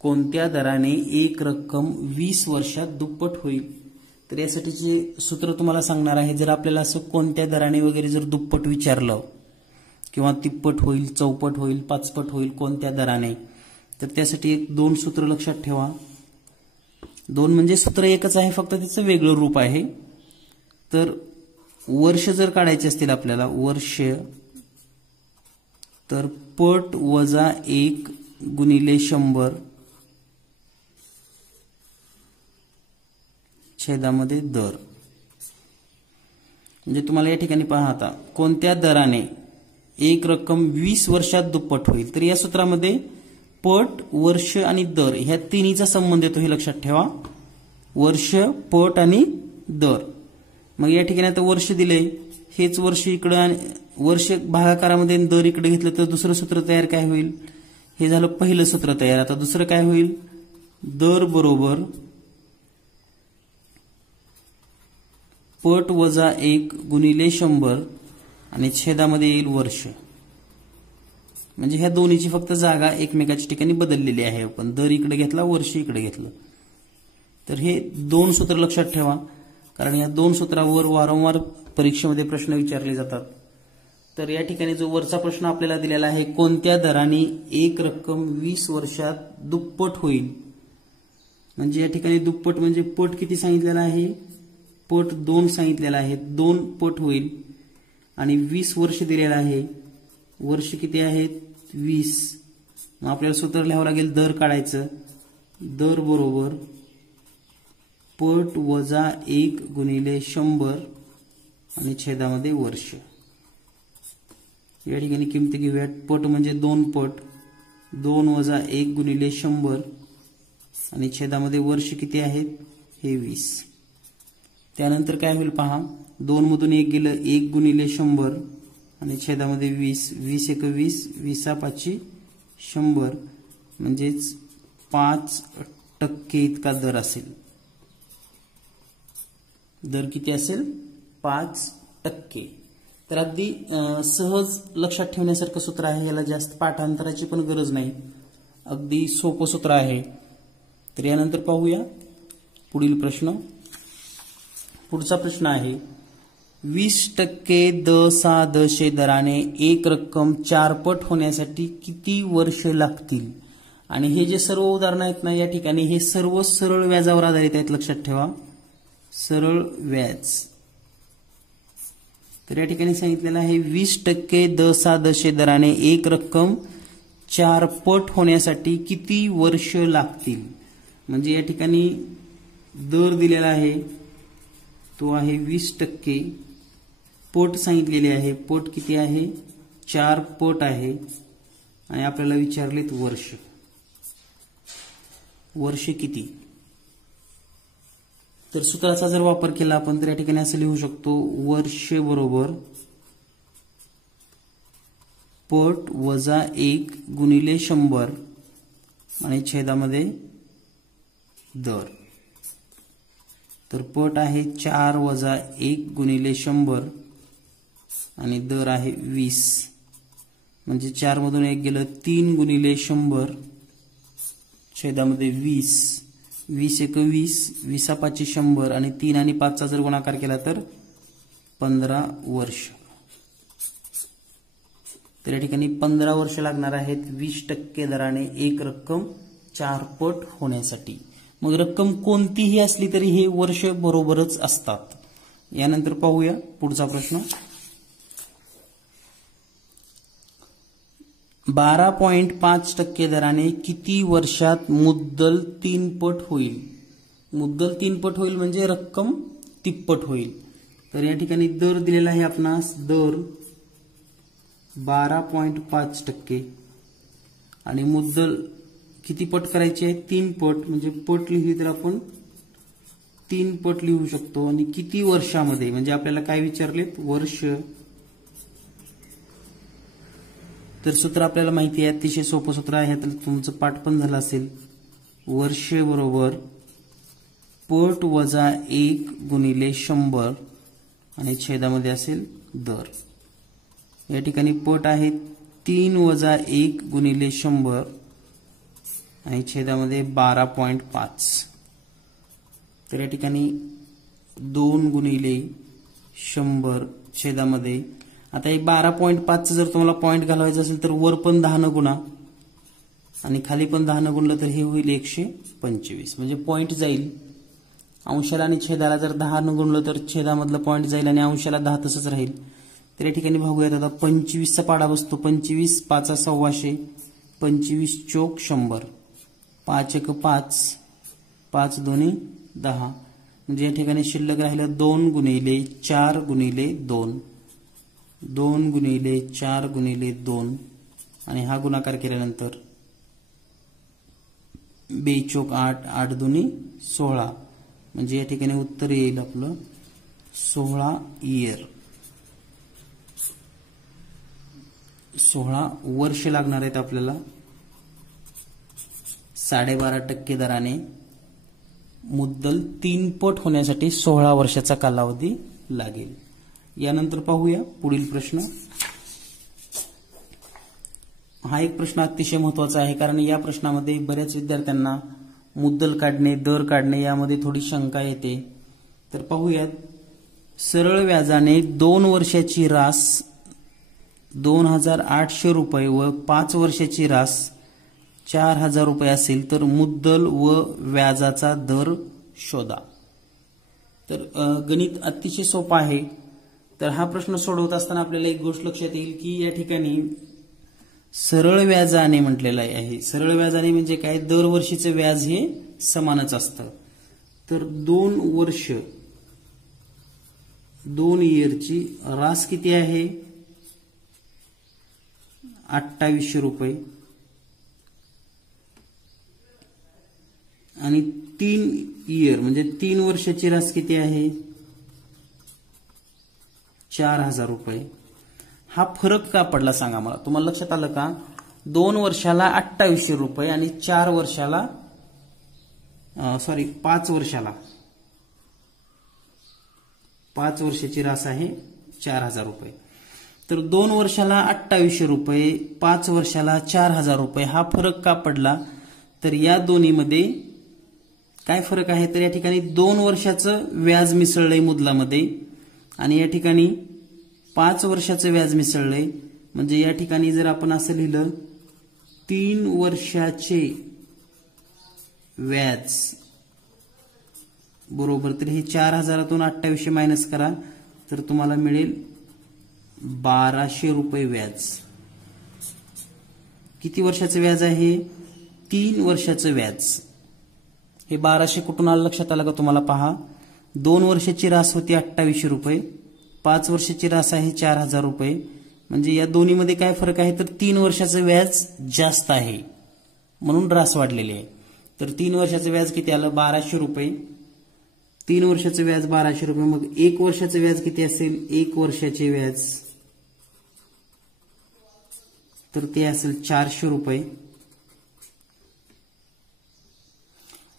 कोणत्या दराने एक रक्कम 20 वर्षात दुप्पट होईल. तर यासाठीचे सूत्र तुम्हाला सांगणार आहे. जर आपल्याला असं कोणत्या दराने वगैरे जर दुप्पट विचारलं किंवा तिप्पट होईल, चौपट होईल, पाचपट होईल, कोणत्या दराने, तर त्यासाठी एक 2 सूत्र लक्षात ठेवा. 2 म्हणजे सूत्र एकच आहे, फक्त त्याचं वेगळं रूप आहे. तर वर्ष जर काढायचे असतील आपल्याला, वर्ष तर पट वजा 1 गुणिले 100 छेदामध्ये दर. म्हणजे तुम्हाला या ठिकाणी पहा आता कोणत्या दराने एक रक्कम 20 वर्षात दुप्पट होईल. तर या सूत्रामध्ये पट, वर्ष आणि दर ह्या तिन्हीचा संबंध येतो, हे लक्षात ठेवा. वर्ष, पट आणि दर. मग या ठिकाणी आता वर्ष दिले, हेच वर्ष इकडे आणि वर्ष भागाकारामध्ये दर इकडे घेतलं तर दुसरं सूत्र तयार काय होईल. हे झालं पहिलं सूत्र तयार. आता दुसरं काय होईल. दर बरोबर पट वजा 1 गुणिले 100 आणि छेदामध्ये येईल वर्ष. म्हणजे ह्या दोन्हीची फक्त जागा एकमेकाच्या ठिकाणी बदललेली आहे. आपण दर इकडे घेतला, वर्ष इकडे घेतलं. तर हे 2 सूत्र लक्षात ठेवा, कारण या 2 सूत्रावर वारंवार परीक्षेमध्ये प्रश्न विचारले जातात. तर या ठिकाणी जो वरचा प्रश्न आपल्याला दिलेला आहे, कोणत्या दराने एक रक्कम 20 वर्षात दुप्पट होईल. म्हणजे या ठिकाणी दुप्पट म्हणजे पट किती सांगितलेला आहे, पट 2 सांगितलेला आहे, 2 पट होईल. आणि 20 वर्ष दिलेला आहे, वर्ष किती आहेत 20. मग आपल्याला सूत्र लिहावं लागेल, दर काढायचं. दर बरोबर पट वजा 1 गुणिले 100 आणि छेदामध्ये वर्ष. या ठिकाणी किमती घेऊयात. पट म्हणजे 2 पट, 2 वजा 1 गुणिले 100 आणि छेदामध्ये वर्ष किती आहेत हे 20. त्यानंतर काय होईल पहा, 2 मधून 1 गेलं, 1 गुणिले 100 आणि छेदामध्ये 20, 20 एक 20, 20 5 100 म्हणजेच 5% इतका दर असेल. दर किती असेल 5%. तर अगदी सहज लक्षात ठेवण्यासारखं सूत्र आहे. याला जास्त पाठांतराची पण गरज नाही, अगदी सोपं सूत्र आहे. तर यानंतर पाहूया पुढील प्रश्न. पुढचा प्रश्न आहे 20% दशांश दराने एक रक्कम 4 पट होण्यासाठी किती वर्ष लागतील. आणि हे जे सर्व उदाहरणं आहेत ना या ठिकाणी हे सर्व सरळ व्याजावर आधारित आहेत, लक्षात ठेवा, सरळ व्याज. तर या ठिकाणी सांगितलेलं आहे 20% दशांश दराने एक रक्कम 4 पट होण्यासाठी किती वर्ष लागतील. म्हणजे या ठिकाणी दर दिलेला आहे तो आहे 20%, पट सांगितलेले आहे, पट किती आहे 4 पट आहे, आणि आपल्याला विचारलेत वर्ष, वर्ष किती. तर सूत्राचा जर वापर केला आपण तर या ठिकाणी असं लिहू शकतो, वर्ष बरोबर पट वजा 1 गुणिले 100 आणि छेदामध्ये दर. तर पट आहे 4 वजा 1 गुणिले 100 आणि दर आहे 20. म्हणजे 4 मधून 1 गेलं 3 गुणिले 100 छेदामध्ये 20. 20 × 20, 20 × 5 = 100 आणि 3 आणि 5 चा जर गुणाकार केला तर 15 वर्ष. तर या ठिकाणी 15 वर्ष लागणार आहेत 20% दराने एक रक्कम 4 पट होण्यासाठी. मग रक्कम कोणतीही असली तरी हे वर्ष बरोबरच असतात. यानंतर पाहूया पुढचा प्रश्न. 12.5% दराने किती वर्षात मुद्दल 3 पट होईल. मुद्दल 3 पट होईल म्हणजे रक्कम तिप्पट होईल. तर या ठिकाणी दर दिलेला आहे आपणास, दर 12.5% आणि मुद्दल किती पट करायची आहे 3 पट. म्हणजे पट लिहिली तर आपण 3 पट लिहू शकतो. आणि किती वर्षामध्ये म्हणजे आपल्याला काय विचारलेत वर्ष. तर सूत्र आपल्याला माहिती आहे, अतिशय सोपं सूत्र आहे, तर तुमचं पाठ पण झालं असेल. वर्ष बरोबर पट वजा 1 गुणिले 100 आणि छेदामध्ये असेल दर. या ठिकाणी पट आहे 3 वजा 1 गुणिले 100 आणि छेदामध्ये 12.5. तर या ठिकाणी 2 गुणिले 100 छेदामध्ये. आता एक 12.5 जर तुम्हाला पॉईंट घालवायचं असेल तर वर पण 10 न गुणा आणि खाली पण 10 न गुणलं तर हे होईल 125. म्हणजे पॉईंट जाईल अंशाला आणि छेदाला. जर 10 न गुणलं तर छेदामधलं पॉईंट जाईल आणि अंशाला 10 तसंच राहील. तर या ठिकाणी बघूयात आता 25 चा पाडा बसतो. 25 5 125, 25 चोक 100, 5 1 5, 5 2 10. म्हणजे या ठिकाणी शिल्लक राहिलं 2 गुणिले 4 गुणिले 2, 2 गुणिले 4 गुणिले 2 आणि हा गुणाकार केल्यानंतर 2 चोक 8, 8 2 16. म्हणजे या ठिकाणी उत्तर येईल आपलं 16 इयर. 16 वर्ष लागणार आहेत आपल्याला 12.5% दराने मुद्दल 3 पट होण्यासाठी 16 वर्षाचा कालावधी लागेल. यानंतर पाहूया पुढील प्रश्न. हा एक प्रश्न अतिशय महत्वाचा आहे, कारण या प्रश्नामध्ये बऱ्याच विद्यार्थ्यांना मुद्दल काढणे, दर काढणे यामध्ये थोडी शंका येते. तर पाहूयात. सरळ व्याजाने 2 वर्षाची रास 2800 रुपये व 5 वर्षाची रास 4000 रुपये असेल तर मुद्दल व व्याजाचा दर शोधा. तर गणित अतिशय सोपं आहे. तर हा प्रश्न सोडवत असताना आपल्याला एक गोष्ट लक्षात येईल की या ठिकाणी सरळ व्याजाने म्हटलेलं आहे. सरळ व्याजाने म्हणजे काय, दरवर्षीचे व्याज हे समानच असतं. तर 2 वर्ष 2 इयरची रास किती आहे 2800 रुपये आणि 3 इयर म्हणजे 3 वर्षाची रास किती आहे 4000 रुपये. हा फरक का पडला सांगा मला. तुम्हाला लक्षात आलं का. 2 वर्षाला 2800 रुपये आणि 4 वर्षाला 5 वर्षाला 5 वर्षाची रास आहे 4000 रुपये. तर 2 वर्षाला 2800 रुपये 5 वर्षाला 4000 रुपये. हा फरक का पडला तर या दोन्हीमध्ये काय फरक आहे तर या ठिकाणी 2 वर्षाचं व्याज मिसळलंय मुद्दलामध्ये आणि या ठिकाणी 5 वर्षाचं व्याज मिसळलंय. म्हणजे या ठिकाणी जर आपण असं लिहिलं 3 वर्षाचे व्याज बरोबर, तर हे 4000तून 2800 मायनस करा तर तुम्हाला मिळेल 1200 रुपये व्याज. किती वर्षाचं व्याज आहे? 3 वर्षाचं व्याज. हे 1200 कुठून आलं लक्षात आलं का तुम्हाला? पहा, 2 वर्षाची रास होती 2800 रुपये, 5 वर्षाची रास आहे 4000 रुपये. म्हणजे या दोन्हीमध्ये काय फरक आहे तर 3 वर्षाचं व्याज जास्त आहे म्हणून रास वाढलेली आहे. तर 3 वर्षाचं व्याज किती आलं? 1200 रुपये. 3 वर्षाचं व्याज 1200 रुपये. मग 1 वर्षाचं व्याज किती असेल? 1 वर्षाचे व्याज तर ते असेल 400 रुपये.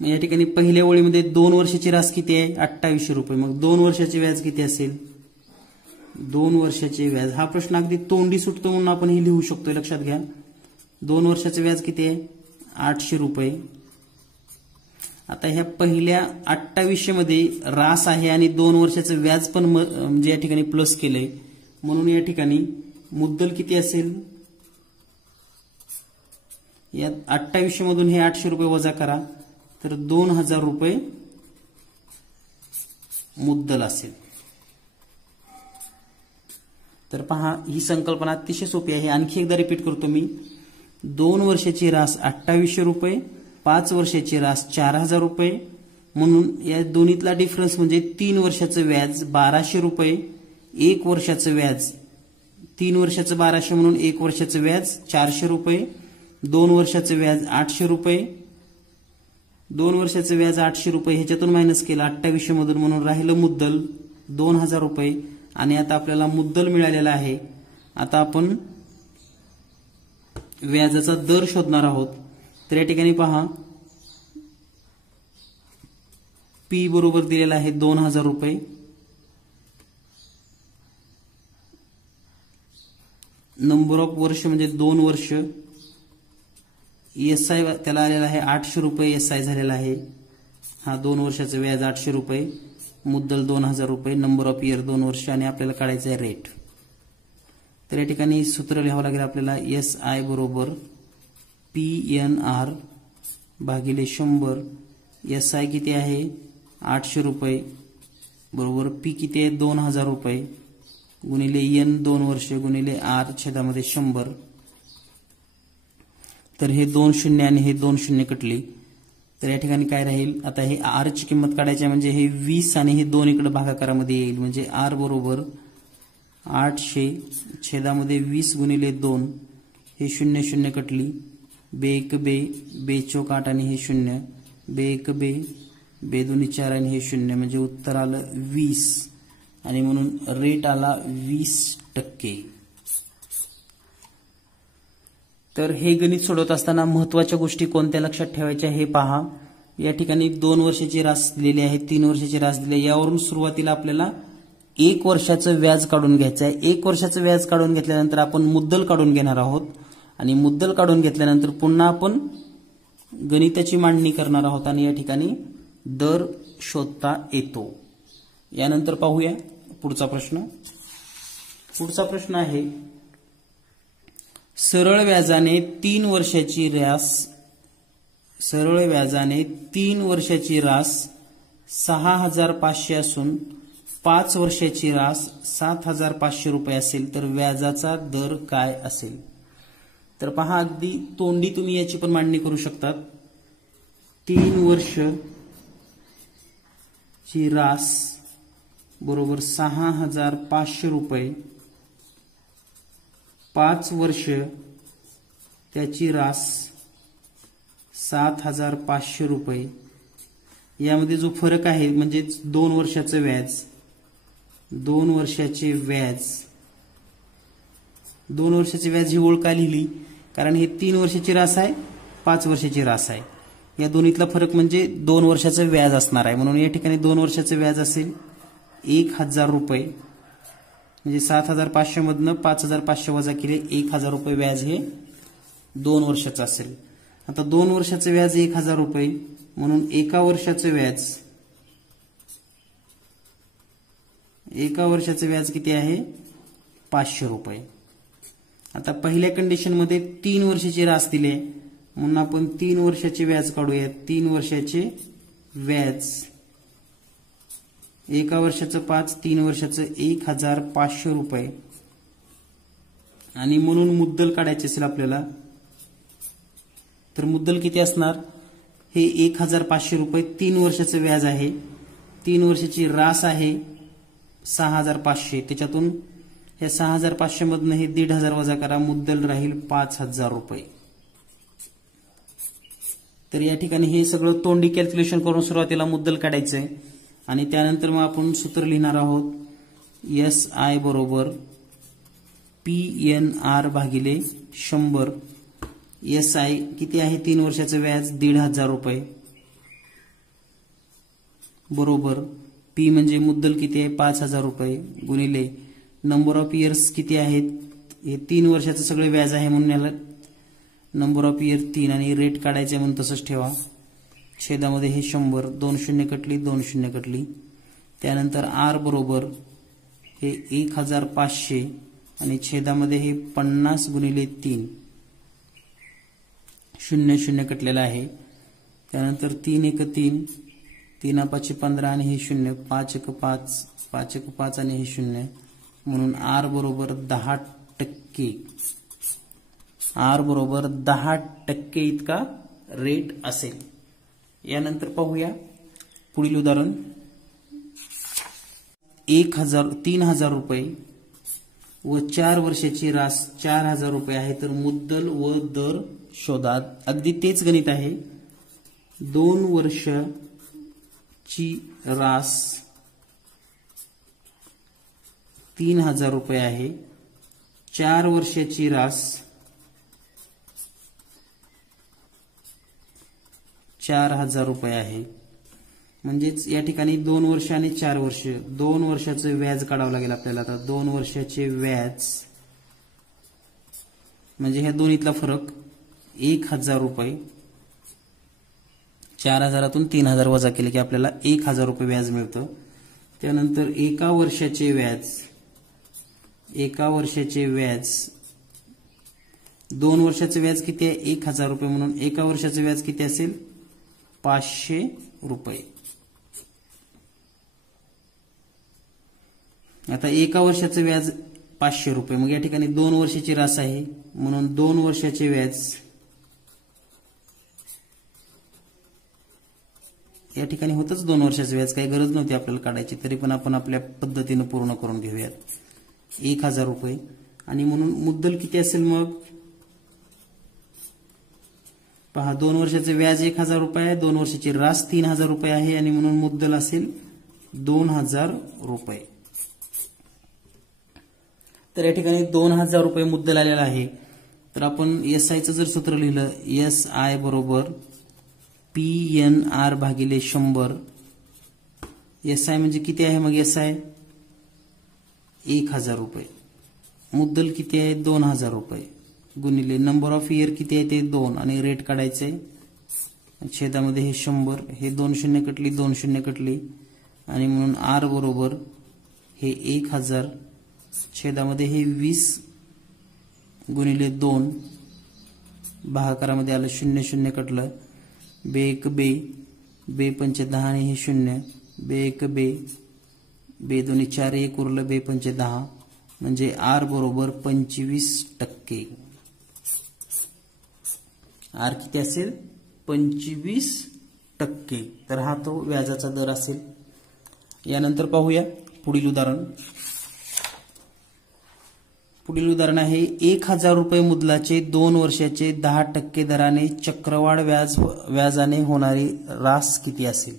या ठिकाणी पहिल्या ओळीमध्ये 2 वर्षाची रास किती आहे? 2800 रुपये. मग 2 वर्षाचे व्याज किती असेल? 2 वर्षाचे व्याज. हा प्रश्न अगदी तोंडी सुटतो म्हणून आपण हे लिहू शकतो, लक्षात घ्या. 2 वर्षाचे व्याज किती आहे? 800 रुपये. आता ह्या पहिल्या 2800 मध्ये रास आहे आणि 2 वर्षाचं व्याज पण म्हणजे या ठिकाणी प्लस केलंय म्हणून या ठिकाणी मुद्दल किती असेल? या 2800 मधून हे 800 रुपये वजा करा तर 2000 रुपये मुद्दल असेल. तर पहा, ही संकल्पना अतिशय सोपी आहे. आणखी एकदा रिपीट करतो मी. 2 वर्षाची रास 2800 रुपये, 5 वर्षाची रास 4000 रुपये. म्हणून या दोन्हीतला डिफरन्स म्हणजे 3 वर्षाचं व्याज 1200 रुपये, 1 वर्षाचं व्याज 3 वर्षाचं 1200 म्हणून 1 वर्षाचं व्याज 400 रुपये, 2 वर्षाचं व्याज 800 रुपये. 2 वर्षाचं व्याज 800 रुपये ह्याच्यातून मायनस केलं 2800 मधून म्हणून राहिलं मुद्दल 2000 रुपये. आणि आता आपल्याला मुद्दल मिळालेला आहे. आता आपण व्याजाचा दर शोधणार आहोत. तर या ठिकाणी पहा, पी बरोबर दिलेला आहे 2000 रुपये. नंबर ऑफ वर्ष म्हणजे 2 वर्ष. एसआय त्याला आलेला आहे 800 रुपये एसआय झालेला आहे. हा 2 वर्षाचं व्याज 800 रुपये, मुद्दल 2000 रुपये, नंबर ऑफ इयर 2 वर्ष आणि आपल्याला काढायचं आहे रेट. तर या ठिकाणी सूत्र लिहावं लागेल आपल्याला. एस आय बरोबर PNR भागिले 100. एस आय किती आहे? 800 रुपये बरोबर पी किती आहे? 2000 रुपये गुणिले एन 2 वर्ष गुणिले आर छेदामध्ये 100. तर हे 2 शून्य आणि हे 2 शून्य कटली. तर या ठिकाणी काय राहील? आता हे आर ची किंमत काढायची म्हणजे हे 20 आणि हे 2 इकडे भागाकारामध्ये येईल. म्हणजे आर बरोबर 800 छेदामध्ये 20 गुणिले 2. हे 0 0 कटली. बे 1 बे, बे चौक 8 आणि हे 0, बे 1 बे, बे 2 4 आणि हे 0. म्हणजे उत्तर आलं 20 आणि म्हणून रेट आला 20%. तर हे गणित सोडवत असताना महत्वाच्या गोष्टी कोणत्या लक्षात ठेवायच्या हे पहा. या ठिकाणी 2 वर्षाची रास दिलेली आहे, 3 वर्षाची रास दिली. यावरून सुरुवातीला आपल्याला 1 वर्षाचं व्याज काढून घ्यायचं आहे. 1 वर्षाचं व्याज काढून घेतल्यानंतर आपण मुद्दल काढून घेणार आहोत आणि मुद्दल काढून घेतल्यानंतर पुन्हा आपण गणिताची मांडणी करणार आहोत आणि या ठिकाणी दर शोधता येतो. यानंतर पाहूया पुढचा प्रश्न. पुढचा प्रश्न आहे, सरळ व्याजाने 3 वर्षाची रास, सरळ व्याजाने 3 वर्षाची रास 6500 असून 5 वर्षाची रास 7500 रुपये असेल तर व्याजाचा दर काय असेल? तर पहा, अगदी तोंडी तुम्ही याची पण मांडणी करू शकतात. 3 वर्ष ची रास बरोबर 6500 रुपये, 5 वर्ष त्याची रास 7500 रुपये. यामध्ये जो फरक आहे म्हणजे 2 वर्षाचं व्याज, 2 वर्षाचे व्याज, 2 वर्षाचे व्याज ही ओळ का लिहिली? कारण हे 3 वर्षाची रास आहे, 5 वर्षाची रास आहे. या दोन्हीतला फरक म्हणजे 2 वर्षाचं व्याज असणार आहे. म्हणून या ठिकाणी 2 वर्षाचं व्याज असेल 1000 रुपये. म्हणजे 7500 मधनं 5500 वजा केले 1000 रुपये व्याज हे 2 वर्षाचं असेल. आता 2 वर्षाचं व्याज 1000 रुपये म्हणून एका वर्षाचं व्याज किती आहे 500 रुपये. आता पहिल्या कंडिशनमध्ये 3 वर्षाची रास दिली आहे म्हणून आपण 3 वर्षाचे व्याज काढूया. 3 वर्षाचे व्याज, एका वर्षाचं 5, 3 वर्षाचं 1500 रुपये. आणि म्हणून मुद्दल काढायचे असेल आपल्याला तर मुद्दल किती असणार, हे 1500 रुपये 3 वर्षाचं व्याज आहे, 3 वर्षाची रास आहे 6500, त्याच्यातून या 6500 मधनं हे 1500 वजा करा, मुद्दल राहील 5000 रुपये. तर या ठिकाणी हे सगळं तोंडी कॅल्क्युलेशन करून सुरुवातीला मुद्दल काढायचंय आणि त्यानंतर मग आपण सूत्र लिहिणार आहोत SI बरोबर PNR भागिले 100. SI किती आहे 3 वर्षाचं व्याज 1500 रुपये बरोबर P म्हणजे मुद्दल किती आहे 5000 रुपये गुणिले नंबर ऑफ इयर्स किती आहेत, हे 3 वर्षाचं सगळे व्याज आहे म्हणून याला नंबर ऑफ इयर 3 आणि रेट काढायचे म्हणून तसंच ठेवा. छेदामध्ये हे 100, 2 शून्य कटली 2 शून्य कटली. त्यानंतर R बरोबर हे 1500 आणि छेदामध्ये हे 50 गुणिले 3, 0 0 कटलेला आहे. त्यानंतर 3 1 3, 3 5 15 आणि हे 0, 5 1 5, 5 1 5 आणि हे 0 म्हणून R बरोबर 10%. R बरोबर 10% इतका रेट असेल. यानंतर पाहूया पुढील उदाहरण. 3000 रुपये व 4 वर्षाची रास 4000 रुपये आहे, तर मुद्दल व दर शोधा. अगदी तेच गणित आहे. 2 वर्षाची रास 3000 रुपये आहे, 4 वर्षाची रास 4000 रुपये आहे. म्हणजेच या ठिकाणी 2 वर्ष आणि 4 वर्ष, 2 वर्षाचे व्याज काढावं लागेल आपल्याला. आता 2 वर्षाचे व्याज म्हणजे ह्या दोन्हीतला फरक 1000 रुपये. 4000तून 3000 वजा केले की आपल्याला 1000 रुपये व्याज मिळतं. त्यानंतर एका वर्षाचे व्याज 2 वर्षाचे व्याज किती आहे 1000 रुपये म्हणून एका वर्षाचे व्याज किती असेल 500 रुपये. आता एका वर्षाचे व्याज 500 रुपये, मग या ठिकाणी 2 वर्षाची रास आहे म्हणून 2 वर्षाचे व्याज या ठिकाणी होतच 2 वर्षाचे व्याज, काही गरज नव्हती आपल्याला काढायची, तरी पण आपण आपल्या पद्धतीने पूर्ण करून घेऊयात. 1000 रुपये आणि म्हणून मुद्दल किती असेल मग पहा, 2 वर्षाचे व्याज 1000 रुपये आहे, 2 वर्षाची रास 3000 रुपये आहे आणि म्हणून मुद्दल असेल 2000 रुपये. तर या ठिकाणी 2000 रुपये मुद्दल आलेला आहे. तर आपण SI चं जर सूत्र लिहिलं SI बरोबर PNR भागिले 100. SI म्हणजे किती आहे मग SI 1000 रुपये, मुद्दल किती आहे 2000 रुपये गुणिले नंबर ऑफ इयर किती आहे ते 2 आणि रेट काढायचे. छेदामध्ये हे 100, हे 2 शून्य कटली 2 शून्य कटली आणि म्हणून R बरोबर हे 1000 छेदामध्ये हे 20 गुणिले 2, भागाकारामध्ये आलं 0 0 कटलं, बे 1 बे, बे 5 10 आणि हे 0, बे 1 बे, बे 2 4 1 उरलं, बे 5 10 म्हणजे R बरोबर 25%. R किती असेल 25%. तर हा तो व्याजाचा दर असेल. यानंतर पाहूया पुढील उदाहरण. पुढील उदाहरण आहे 1000 रुपये मुद्दलाचे 2 वर्षाचे 10% दराने चक्रवाढ व्याजाने होणारी रास किती असेल.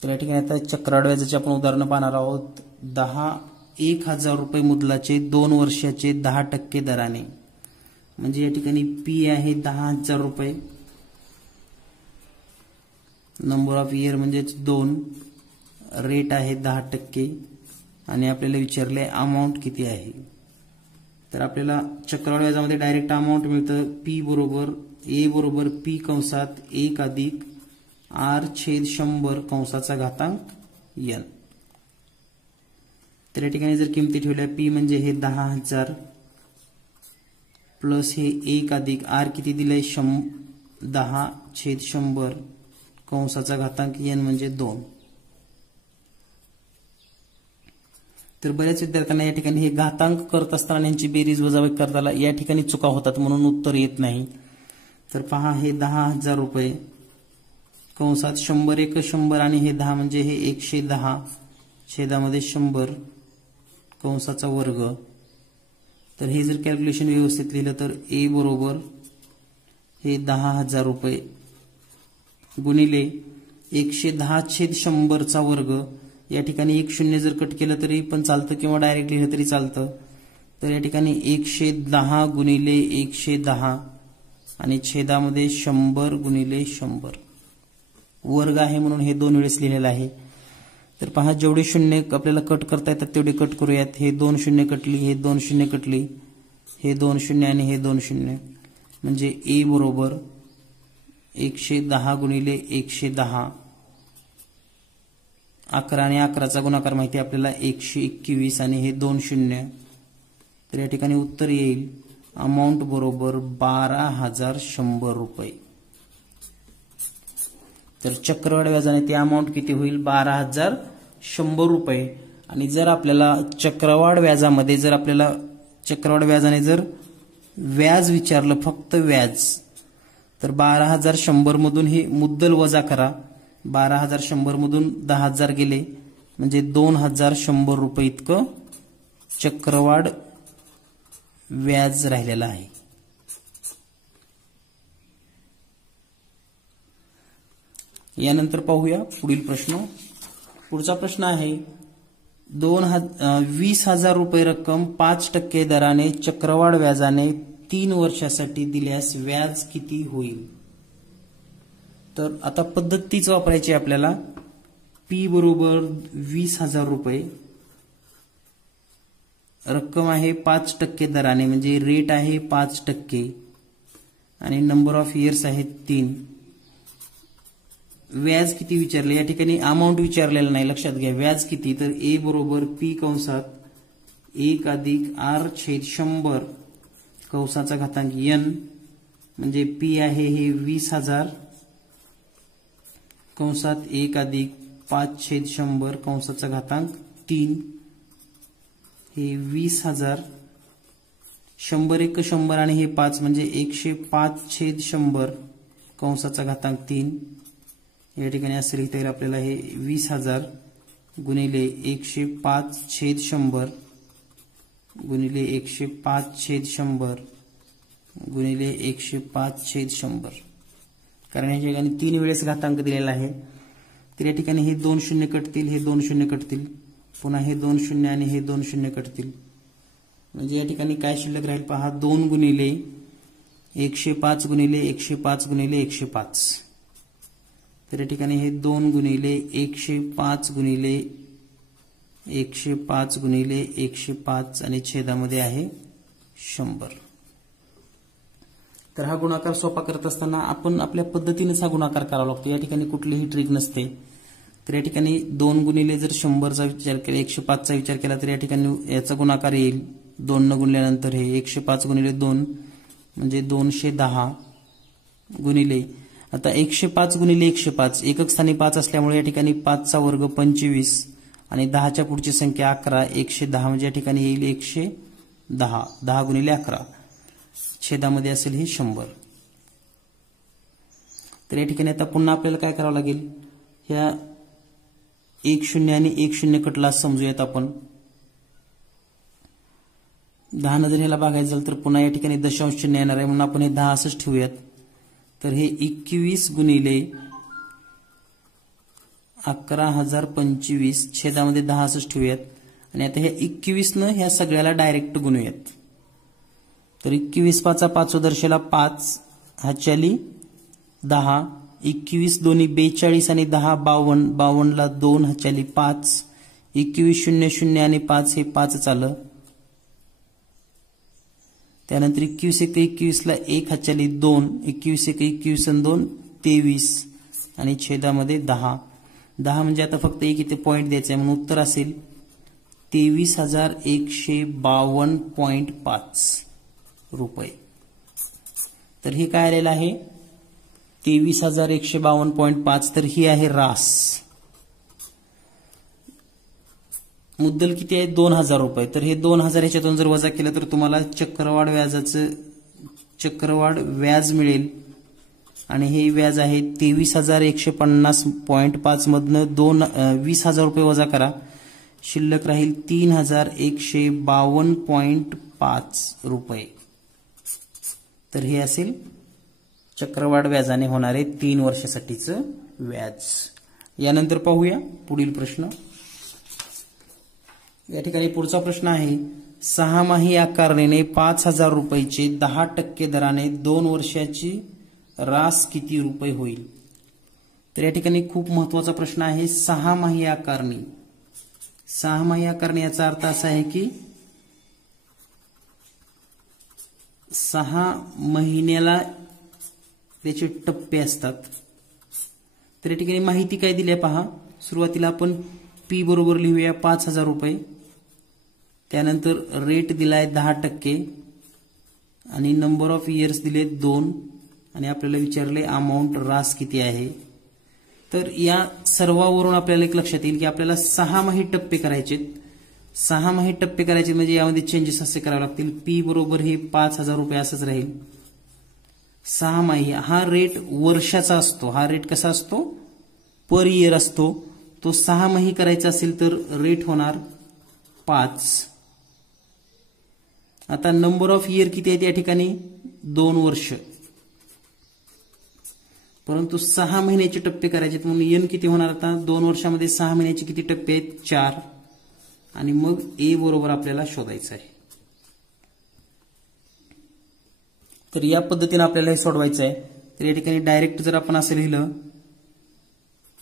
तर या ठिकाणी आता चक्रवाढ व्याजाचे आपण उदाहरण पाहणार आहोत. 1000 रुपये मुद्दलाचे 2 वर्षाचे 10% दराने, म्हणजे या ठिकाणी P आहे 10000 रुपये, नंबर ऑफ इयर म्हणजेच 2, रेट आहे 10% आणि आपल्याला विचारले अमाऊंट किती आहे. तर आपल्याला चक्रवाढ व्याजामध्ये डायरेक्ट अमाऊंट मिळतं पी बरोबर ए बरोबर पी कंसात 1 अधिक आर छेद 100 कंसाचा घातांक n. तर या ठिकाणी जर किमती ठेवल्या पी म्हणजे हे 10,000 प्लस हे 1 अधिक आर किती दिलंय 10/100 कंसाचा घातांक n म्हणजे 2. तर बऱ्याच विद्यार्थ्यांना या ठिकाणी हे घातांक करत असताना यांची बेरीज वजाबाकी करताना या ठिकाणी चुका होतात म्हणून उत्तर येत नाही. तर पहा हे 10,000 रुपये कंसात 100 एक 100 आणि हे 10 म्हणजे हे 110 छेदामध्ये 100 कंसाचा वर्ग. तर हे जर कॅल्क्युलेशन व्यवस्थित लिहिलं तर ए बरोबर हे 10,000 रुपये गुणिले 110 छेद 100 चा वर्ग. या ठिकाणी 1 शून्य जर कट केलं तरी पण चालतं किंवा डायरेक्ट लिहिलं तरी चालतं. तर या ठिकाणी 110 गुणिले 110 आणि छेदामध्ये 100 गुणिले 100 वर्ग आहे म्हणून हे 2 वेळेस लिहिलेलं आहे. तर पहा जेवढे शून्य आपल्याला कट करता येतात तेवढे कट करूयात. हे 2 शून्य कटली, हे 2 शून्य कटली, हे 2 शून्य आणि हे 2 शून्य म्हणजे ए बरोबर 110 गुणिले 110 11 आणि 11चा गुणाकार माहिती आपल्याला 121 आणि हे 2 शून्य. तर या ठिकाणी उत्तर येईल अमाऊंट बरोबर 12,100 रुपये. तर चक्रवाढ व्याजाने ती अमाऊंट किती होईल 12,100 रुपये. आणि जर आपल्याला चक्रवाढ व्याजामध्ये जर आपल्याला चक्रवाढ व्याजाने जर व्याज विचारलं फक्त व्याज तर 12,100 मधून हे मुद्दल वजा करा. 12,100 मधून 10,000 गेले म्हणजे 2,100 रुपये इतकं चक्रवाढ व्याज राहिलेलं आहे. यानंतर पाहूया पुढील प्रश्न. पुढचा प्रश्न आहे 20,000 रुपये रक्कम 5% दराने चक्रवाढ व्याजाने 3 वर्षासाठी दिल्यास व्याज किती होईल. तर आता पद्धत तीच वापरायची आपल्याला. पी बरोबर 20,000 रुपये रक्कम आहे 5% दराने म्हणजे रेट आहे 5% आणि नंबर ऑफ इयर्स आहेत 3. व्याज किती विचारले या ठिकाणी अमाऊंट विचारलेलं नाही लक्षात घ्या. व्याज किती तर ए बरोबर पी कंसात 1 अधिक आर छेद 100 कंसाचा घातांक n म्हणजे पी आहे हे 20,000 कंसात 1 अधिक 5/100 कंसाचा घातांक 3 हे 20,000 100 एक 100 आणि हे 5 म्हणजे 105/100 कंसाचा घातांक 3. या ठिकाणी असं लिहिता येईल आपल्याला हे 20,000 गुणिले 105/100 गुणिले 105/100 गुणिले 105/100 कारण या ठिकाणी 3 वेळेस घातांक दिलेला आहे. तर या ठिकाणी हे 2 शून्य कटतील, हे 2 शून्य कटतील, पुन्हा हे 2 शून्य आणि हे 2 शून्य कटतील म्हणजे या ठिकाणी काय शिल्लक राहील पहा 2 गुणिले 105 गुणिले 105 गुणिले 105. तर या ठिकाणी हे 2 गुणिले 105 गुणिले 105 गुणिले 105 आणि छेदामध्ये आहे 100. तर हा गुणाकार सोपा करत असताना आपण आपल्या पद्धतीनेच हा गुणाकार करावा लागतो. या ठिकाणी कुठलीही ट्रिक नसते. तर या ठिकाणी 2 गुणिले जर 100चा विचार केला 105चा विचार केला तर या ठिकाणी याचा गुणाकार येईल 2 न गुणल्यानंतर हे 105 गुणिले 2 म्हणजे 210 गुणिले आता 105 गुणिले 105 एकक स्थानी 5 असल्यामुळे या ठिकाणी 5चा वर्ग 25 आणि 10च्या पुढची संख्या 11 110 म्हणजे या ठिकाणी येईल 110 10 गुणिले 11 छेदामध्ये असेल हे 100. तर या ठिकाणी आता पुन्हा आपल्याला काय करावं लागेल ह्या 1 शून्य आणि 1 शून्य कटला समजूयात आपण. 10 जर ह्याला भागायचं झालं तर पुन्हा या ठिकाणी दशांश चिन्ह येणार आहे म्हणून आपण हे 10 असंच ठेवूयात. तर हे 21 गुणिले 11,025 छेदामध्ये 10 असंच ठेवूयात आणि आता हे 21 न ह्या सगळ्याला डायरेक्ट गुणूयात. तर 21 5 5 दर्शेला 5 हाच्याली 10 21 दोन्ही 42 आणि 10 52 52 ला 2 हाच्याली 5 21 0 0 आणि 5 हे 5 आलं त्यानंतर 21 1 हातच्याली 2, 21 आणि 2 23 आणि छेदामध्ये 10. 10 म्हणजे आता फक्त एक इथे पॉईंट द्यायचा आहे म्हणून उत्तर असेल 23,152.5 रुपये. तर हे काय आलेलं आहे 23,152.5. तर ही आहे रास. मुद्दल किती आहे 2,000 रुपये. तर हे 2,000 याच्यातून जर वजा केलं तर तुम्हाला चक्रवाढ व्याज मिळेल आणि हे व्याज आहे 23,150.5 मधनं 20,000 रुपये वजा करा, शिल्लक राहील 3,152.5 रुपये. तर हे असेल चक्रवाढ व्याजाने होणारे 3 वर्षासाठीचं व्याज. यानंतर पाहूया पुढील प्रश्न. या ठिकाणी पुढचा प्रश्न आहे 6माही आकारणीने 5,000 रुपयाचे 10% दराने 2 वर्षाची रास किती रुपये होईल. तर या ठिकाणी खूप महत्वाचा प्रश्न आहे 6माही आकारणी. 6माही आकारणी याचा अर्थ असा आहे की 6 महिन्याला त्याचे टप्पे असतात. तर या ठिकाणी माहिती काय दिली आहे पहा. सुरुवातीला आपण पी बरोबर लिहूया 5,000 रुपये, त्यानंतर रेट दिलाय 10% आणि नंबर ऑफ इयर्स दिले 2 आणि आपल्याला विचारले अमाऊंट रास किती आहे. तर या सर्वावरून आपल्याला एक लक्षात येईल की आपल्याला 6माही टप्पे करायचे. 6माही टप्पे करायचे म्हणजे यामध्ये चेंजेस असे करावे लागतील. पी बरोबर हे 5,000 रुपये असंच राहील. 6माही हा रेट वर्षाचा असतो. हा रेट कसा असतो पर इयर असतो. तो 6माही करायचा असेल तर रेट होणार 5. आता नंबर ऑफ इयर किती आहे या ठिकाणी 2 वर्ष, परंतु 6 महिन्याचे टप्पे करायचे म्हणून एन किती होणार. आता 2 वर्षामध्ये 6 महिन्याचे किती टप्पे आहेत 4 आणि मग ए बरोबर आपल्याला शोधायचं आहे. तर या पद्धतीने आपल्याला हे सोडवायचं आहे. तर या ठिकाणी डायरेक्ट जर आपण असं लिहिलं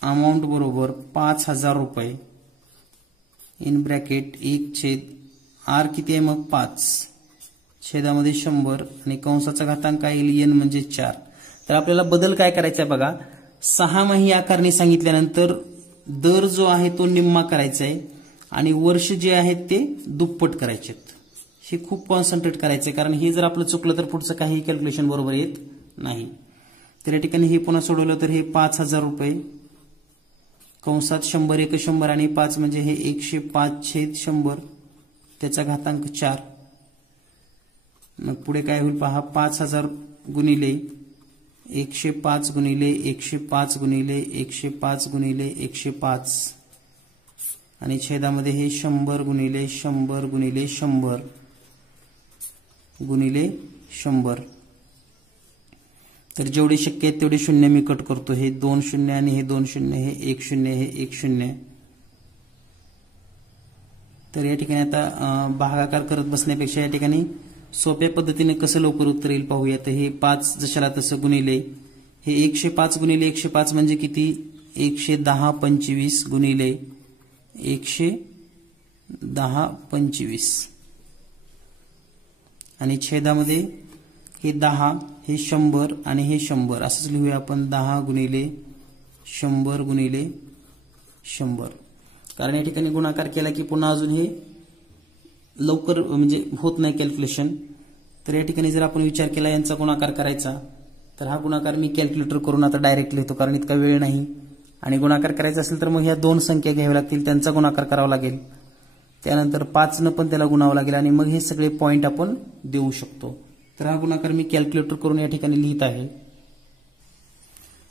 अमाऊंट बरोबर 5,000 रुपये इन ब्रॅकेट 1/r किती आहे मग 5 छेदामध्ये 100 आणि कंसाचा घातांक येईल n म्हणजे 4. तर आपल्याला बदल काय करायचा आहे बघा. 6माही आकारणी सांगितल्यानंतर दर जो आहे तो निम्मा करायचा आहे आणि वर्ष जे आहेत ते दुप्पट करायचे. हे खूप कॉन्सन्ट्रेट करायचं आहे कारण हे जर आपलं चुकलं तर पुढचं काही कॅल्क्युलेशन बरोबर येत नाही. तर या ठिकाणी हे पुन्हा सोडवलं तर हे 5,000 रुपये कंसात 100 1 100 आणि 5 म्हणजे हे 105/100 त्याचा घातांक 4. मग पुढे काय होईल पहा 5,000 गुणिले 105 गुणिले 105 गुणिले 105 गुणिले 105 आणि छेदामध्ये हे 100 गुणिले 100 गुणिले 100 गुणिले 100. तर जेवढे शक्य आहेत तेवढे शून्य मी कट करतो. हे 2 शून्य आणि हे 2 शून्य, हे 1 शून्य, हे 1 शून्य. तर या ठिकाणी आता भागाकार करत बसण्यापेक्षा या ठिकाणी सोप्या पद्धतीने कसं लवकर उत्तर येईल पाहूया. तर हे 5 जशाला तसं गुणिले हे 105 गुणिले 105 म्हणजे किती 110/25 गुणिले 110/25 आणि छेदामध्ये हे 10 हे 100 आणि हे 100 असंच लिहूया आपण 10 गुणिले 100 गुणिले 100. कारण या ठिकाणी गुणाकार केला की पुन्हा अजून हे लवकर म्हणजे होत नाही कॅल्क्युलेशन. तर या ठिकाणी जर आपण विचार केला यांचा गुणाकार करायचा तर हा गुणाकार मी कॅल्क्युलेटर करून आता डायरेक्ट लिहितो कारण इतका वेळ नाही. आणि गुणाकार करायचा असेल तर मग ह्या 2 संख्या घ्याव्या लागतील, त्यांचा गुणाकार करावा लागेल, त्यानंतर 5 पण त्याला गुणावं लागेल आणि मग हे सगळे पॉईंट आपण देऊ शकतो. तर हा गुणाकार मी कॅल्क्युलेटर करून या ठिकाणी लिहित आहे.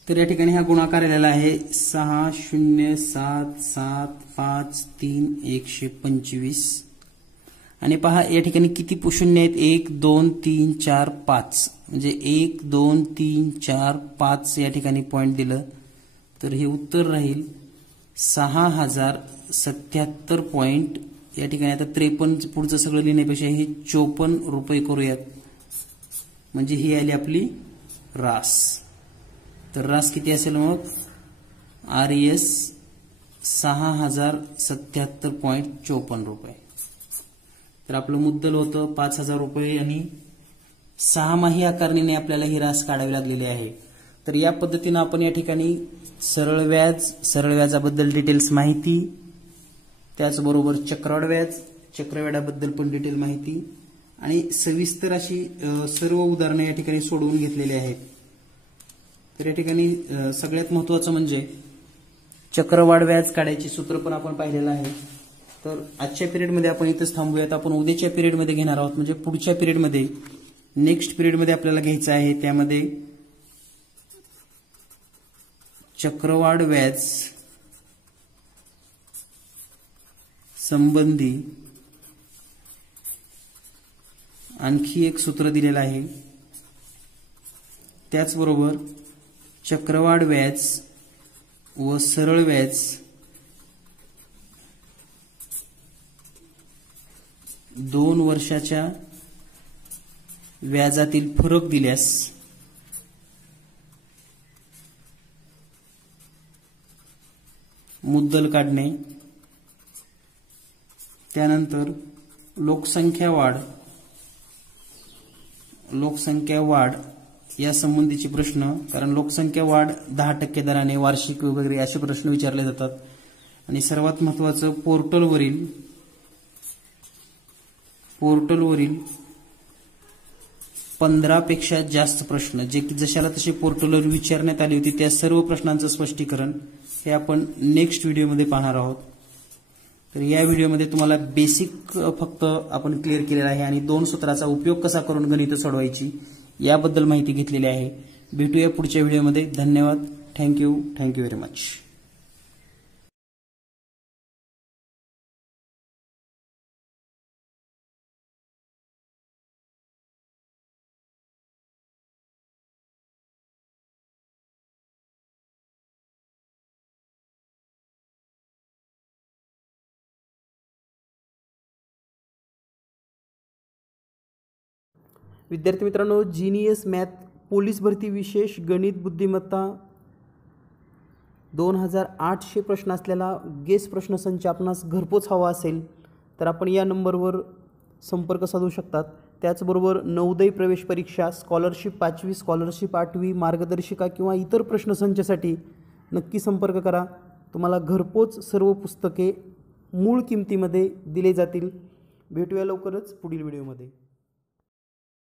तर या ठिकाणी हा गुणाकार आलेला आहे 6,0,7,7,5,3,125 आणि पहा या ठिकाणी किती शून्य आहेत 1 2 3 4 5 म्हणजे 1 2 3 4 5 या ठिकाणी पॉईंट दिलं तर हे उत्तर राहील 6,077 पॉईंट. या ठिकाणी आता 53 पुढचं सगळं लिहिण्यापेक्षा हे 54 रुपये करूयात म्हणजे ही आली आपली रास. तर रास किती असेल मग RES 6,077.54 रुपये. तर आपलं मुद्दल होतं 5,000 रुपये आणि सहामाही आकारणीने आपल्याला ही रास काढावी लागलेली आहे. तर या पद्धतीनं आपण या ठिकाणी सरळ व्याजाबद्दल डिटेल्स माहिती, त्याचबरोबर चक्रवाढ पण डिटेल माहिती आणि सविस्तर अशी सर्व उदाहरणे या ठिकाणी सोडवून घेतलेली आहेत. तर या ठिकाणी सगळ्यात महत्त्वाचं म्हणजे चक्रवाढ व्याज काढायची सूत्र पण आपण पाहिलेलं आहे. तर आजच्या पिरियडमध्ये आपण इथंच थांबूयात. आपण उद्याच्या पिरियडमध्ये घेणार आहोत, म्हणजे पुढच्या पिरियडमध्ये नेक्स्ट पिरियडमध्ये आपल्याला घ्यायचं आहे. त्यामध्ये चक्रवाढ व्याज संबंधी आणखी एक सूत्र दिलेलं आहे. त्याचबरोबर चक्रवाढ व्याज व सरळ व्याज दोन वर्षाच्या व्याजातील फरक दिल्यास मुद्दल काढणे, त्यानंतर लोकसंख्या वाढ या संबंधीचे प्रश्न, कारण लोकसंख्या वाढ 10% दराने वार्षिक वगैरे असे प्रश्न विचारले जातात. आणि सर्वात महत्त्वाचं पोर्टलवरील 15 पेक्षा जास्त प्रश्न जे की जशाला तसे पोर्टलवर विचारण्यात आले होते त्या सर्व प्रश्नांचं स्पष्टीकरण हे आपण नेक्स्ट व्हिडिओमध्ये पाहणार आहोत. तर या व्हिडिओमध्ये तुम्हाला बेसिक फक्त आपण क्लिअर केलेला आहे आणि 2 सूत्राचा उपयोग कसा करून गणित सोडवायची याबद्दल माहिती घेतलेली आहे. भेटूया पुढच्या व्हिडिओमध्ये. धन्यवाद. Thank you very much. विद्यार्थी मित्रांनो, जीनियस मॅथ पोलीस भरती विशेष गणित बुद्धिमत्ता 2800 प्रश्न असलेला गेस प्रश्नसंच आपणास घरपोच हवा असेल तर आपण या नंबरवर संपर्क साधू शकतात. त्याचबरोबर नवोदय प्रवेश परीक्षा, स्कॉलरशिप 5वी, स्कॉलरशिप 8वी, मार्गदर्शिका किंवा इतर प्रश्नसंचासाठी नक्की संपर्क करा. तुम्हाला घरपोच सर्व पुस्तके मूळ किमतीमध्ये दिले जातील. भेटूया लवकरच पुढील व्हिडिओमध्ये.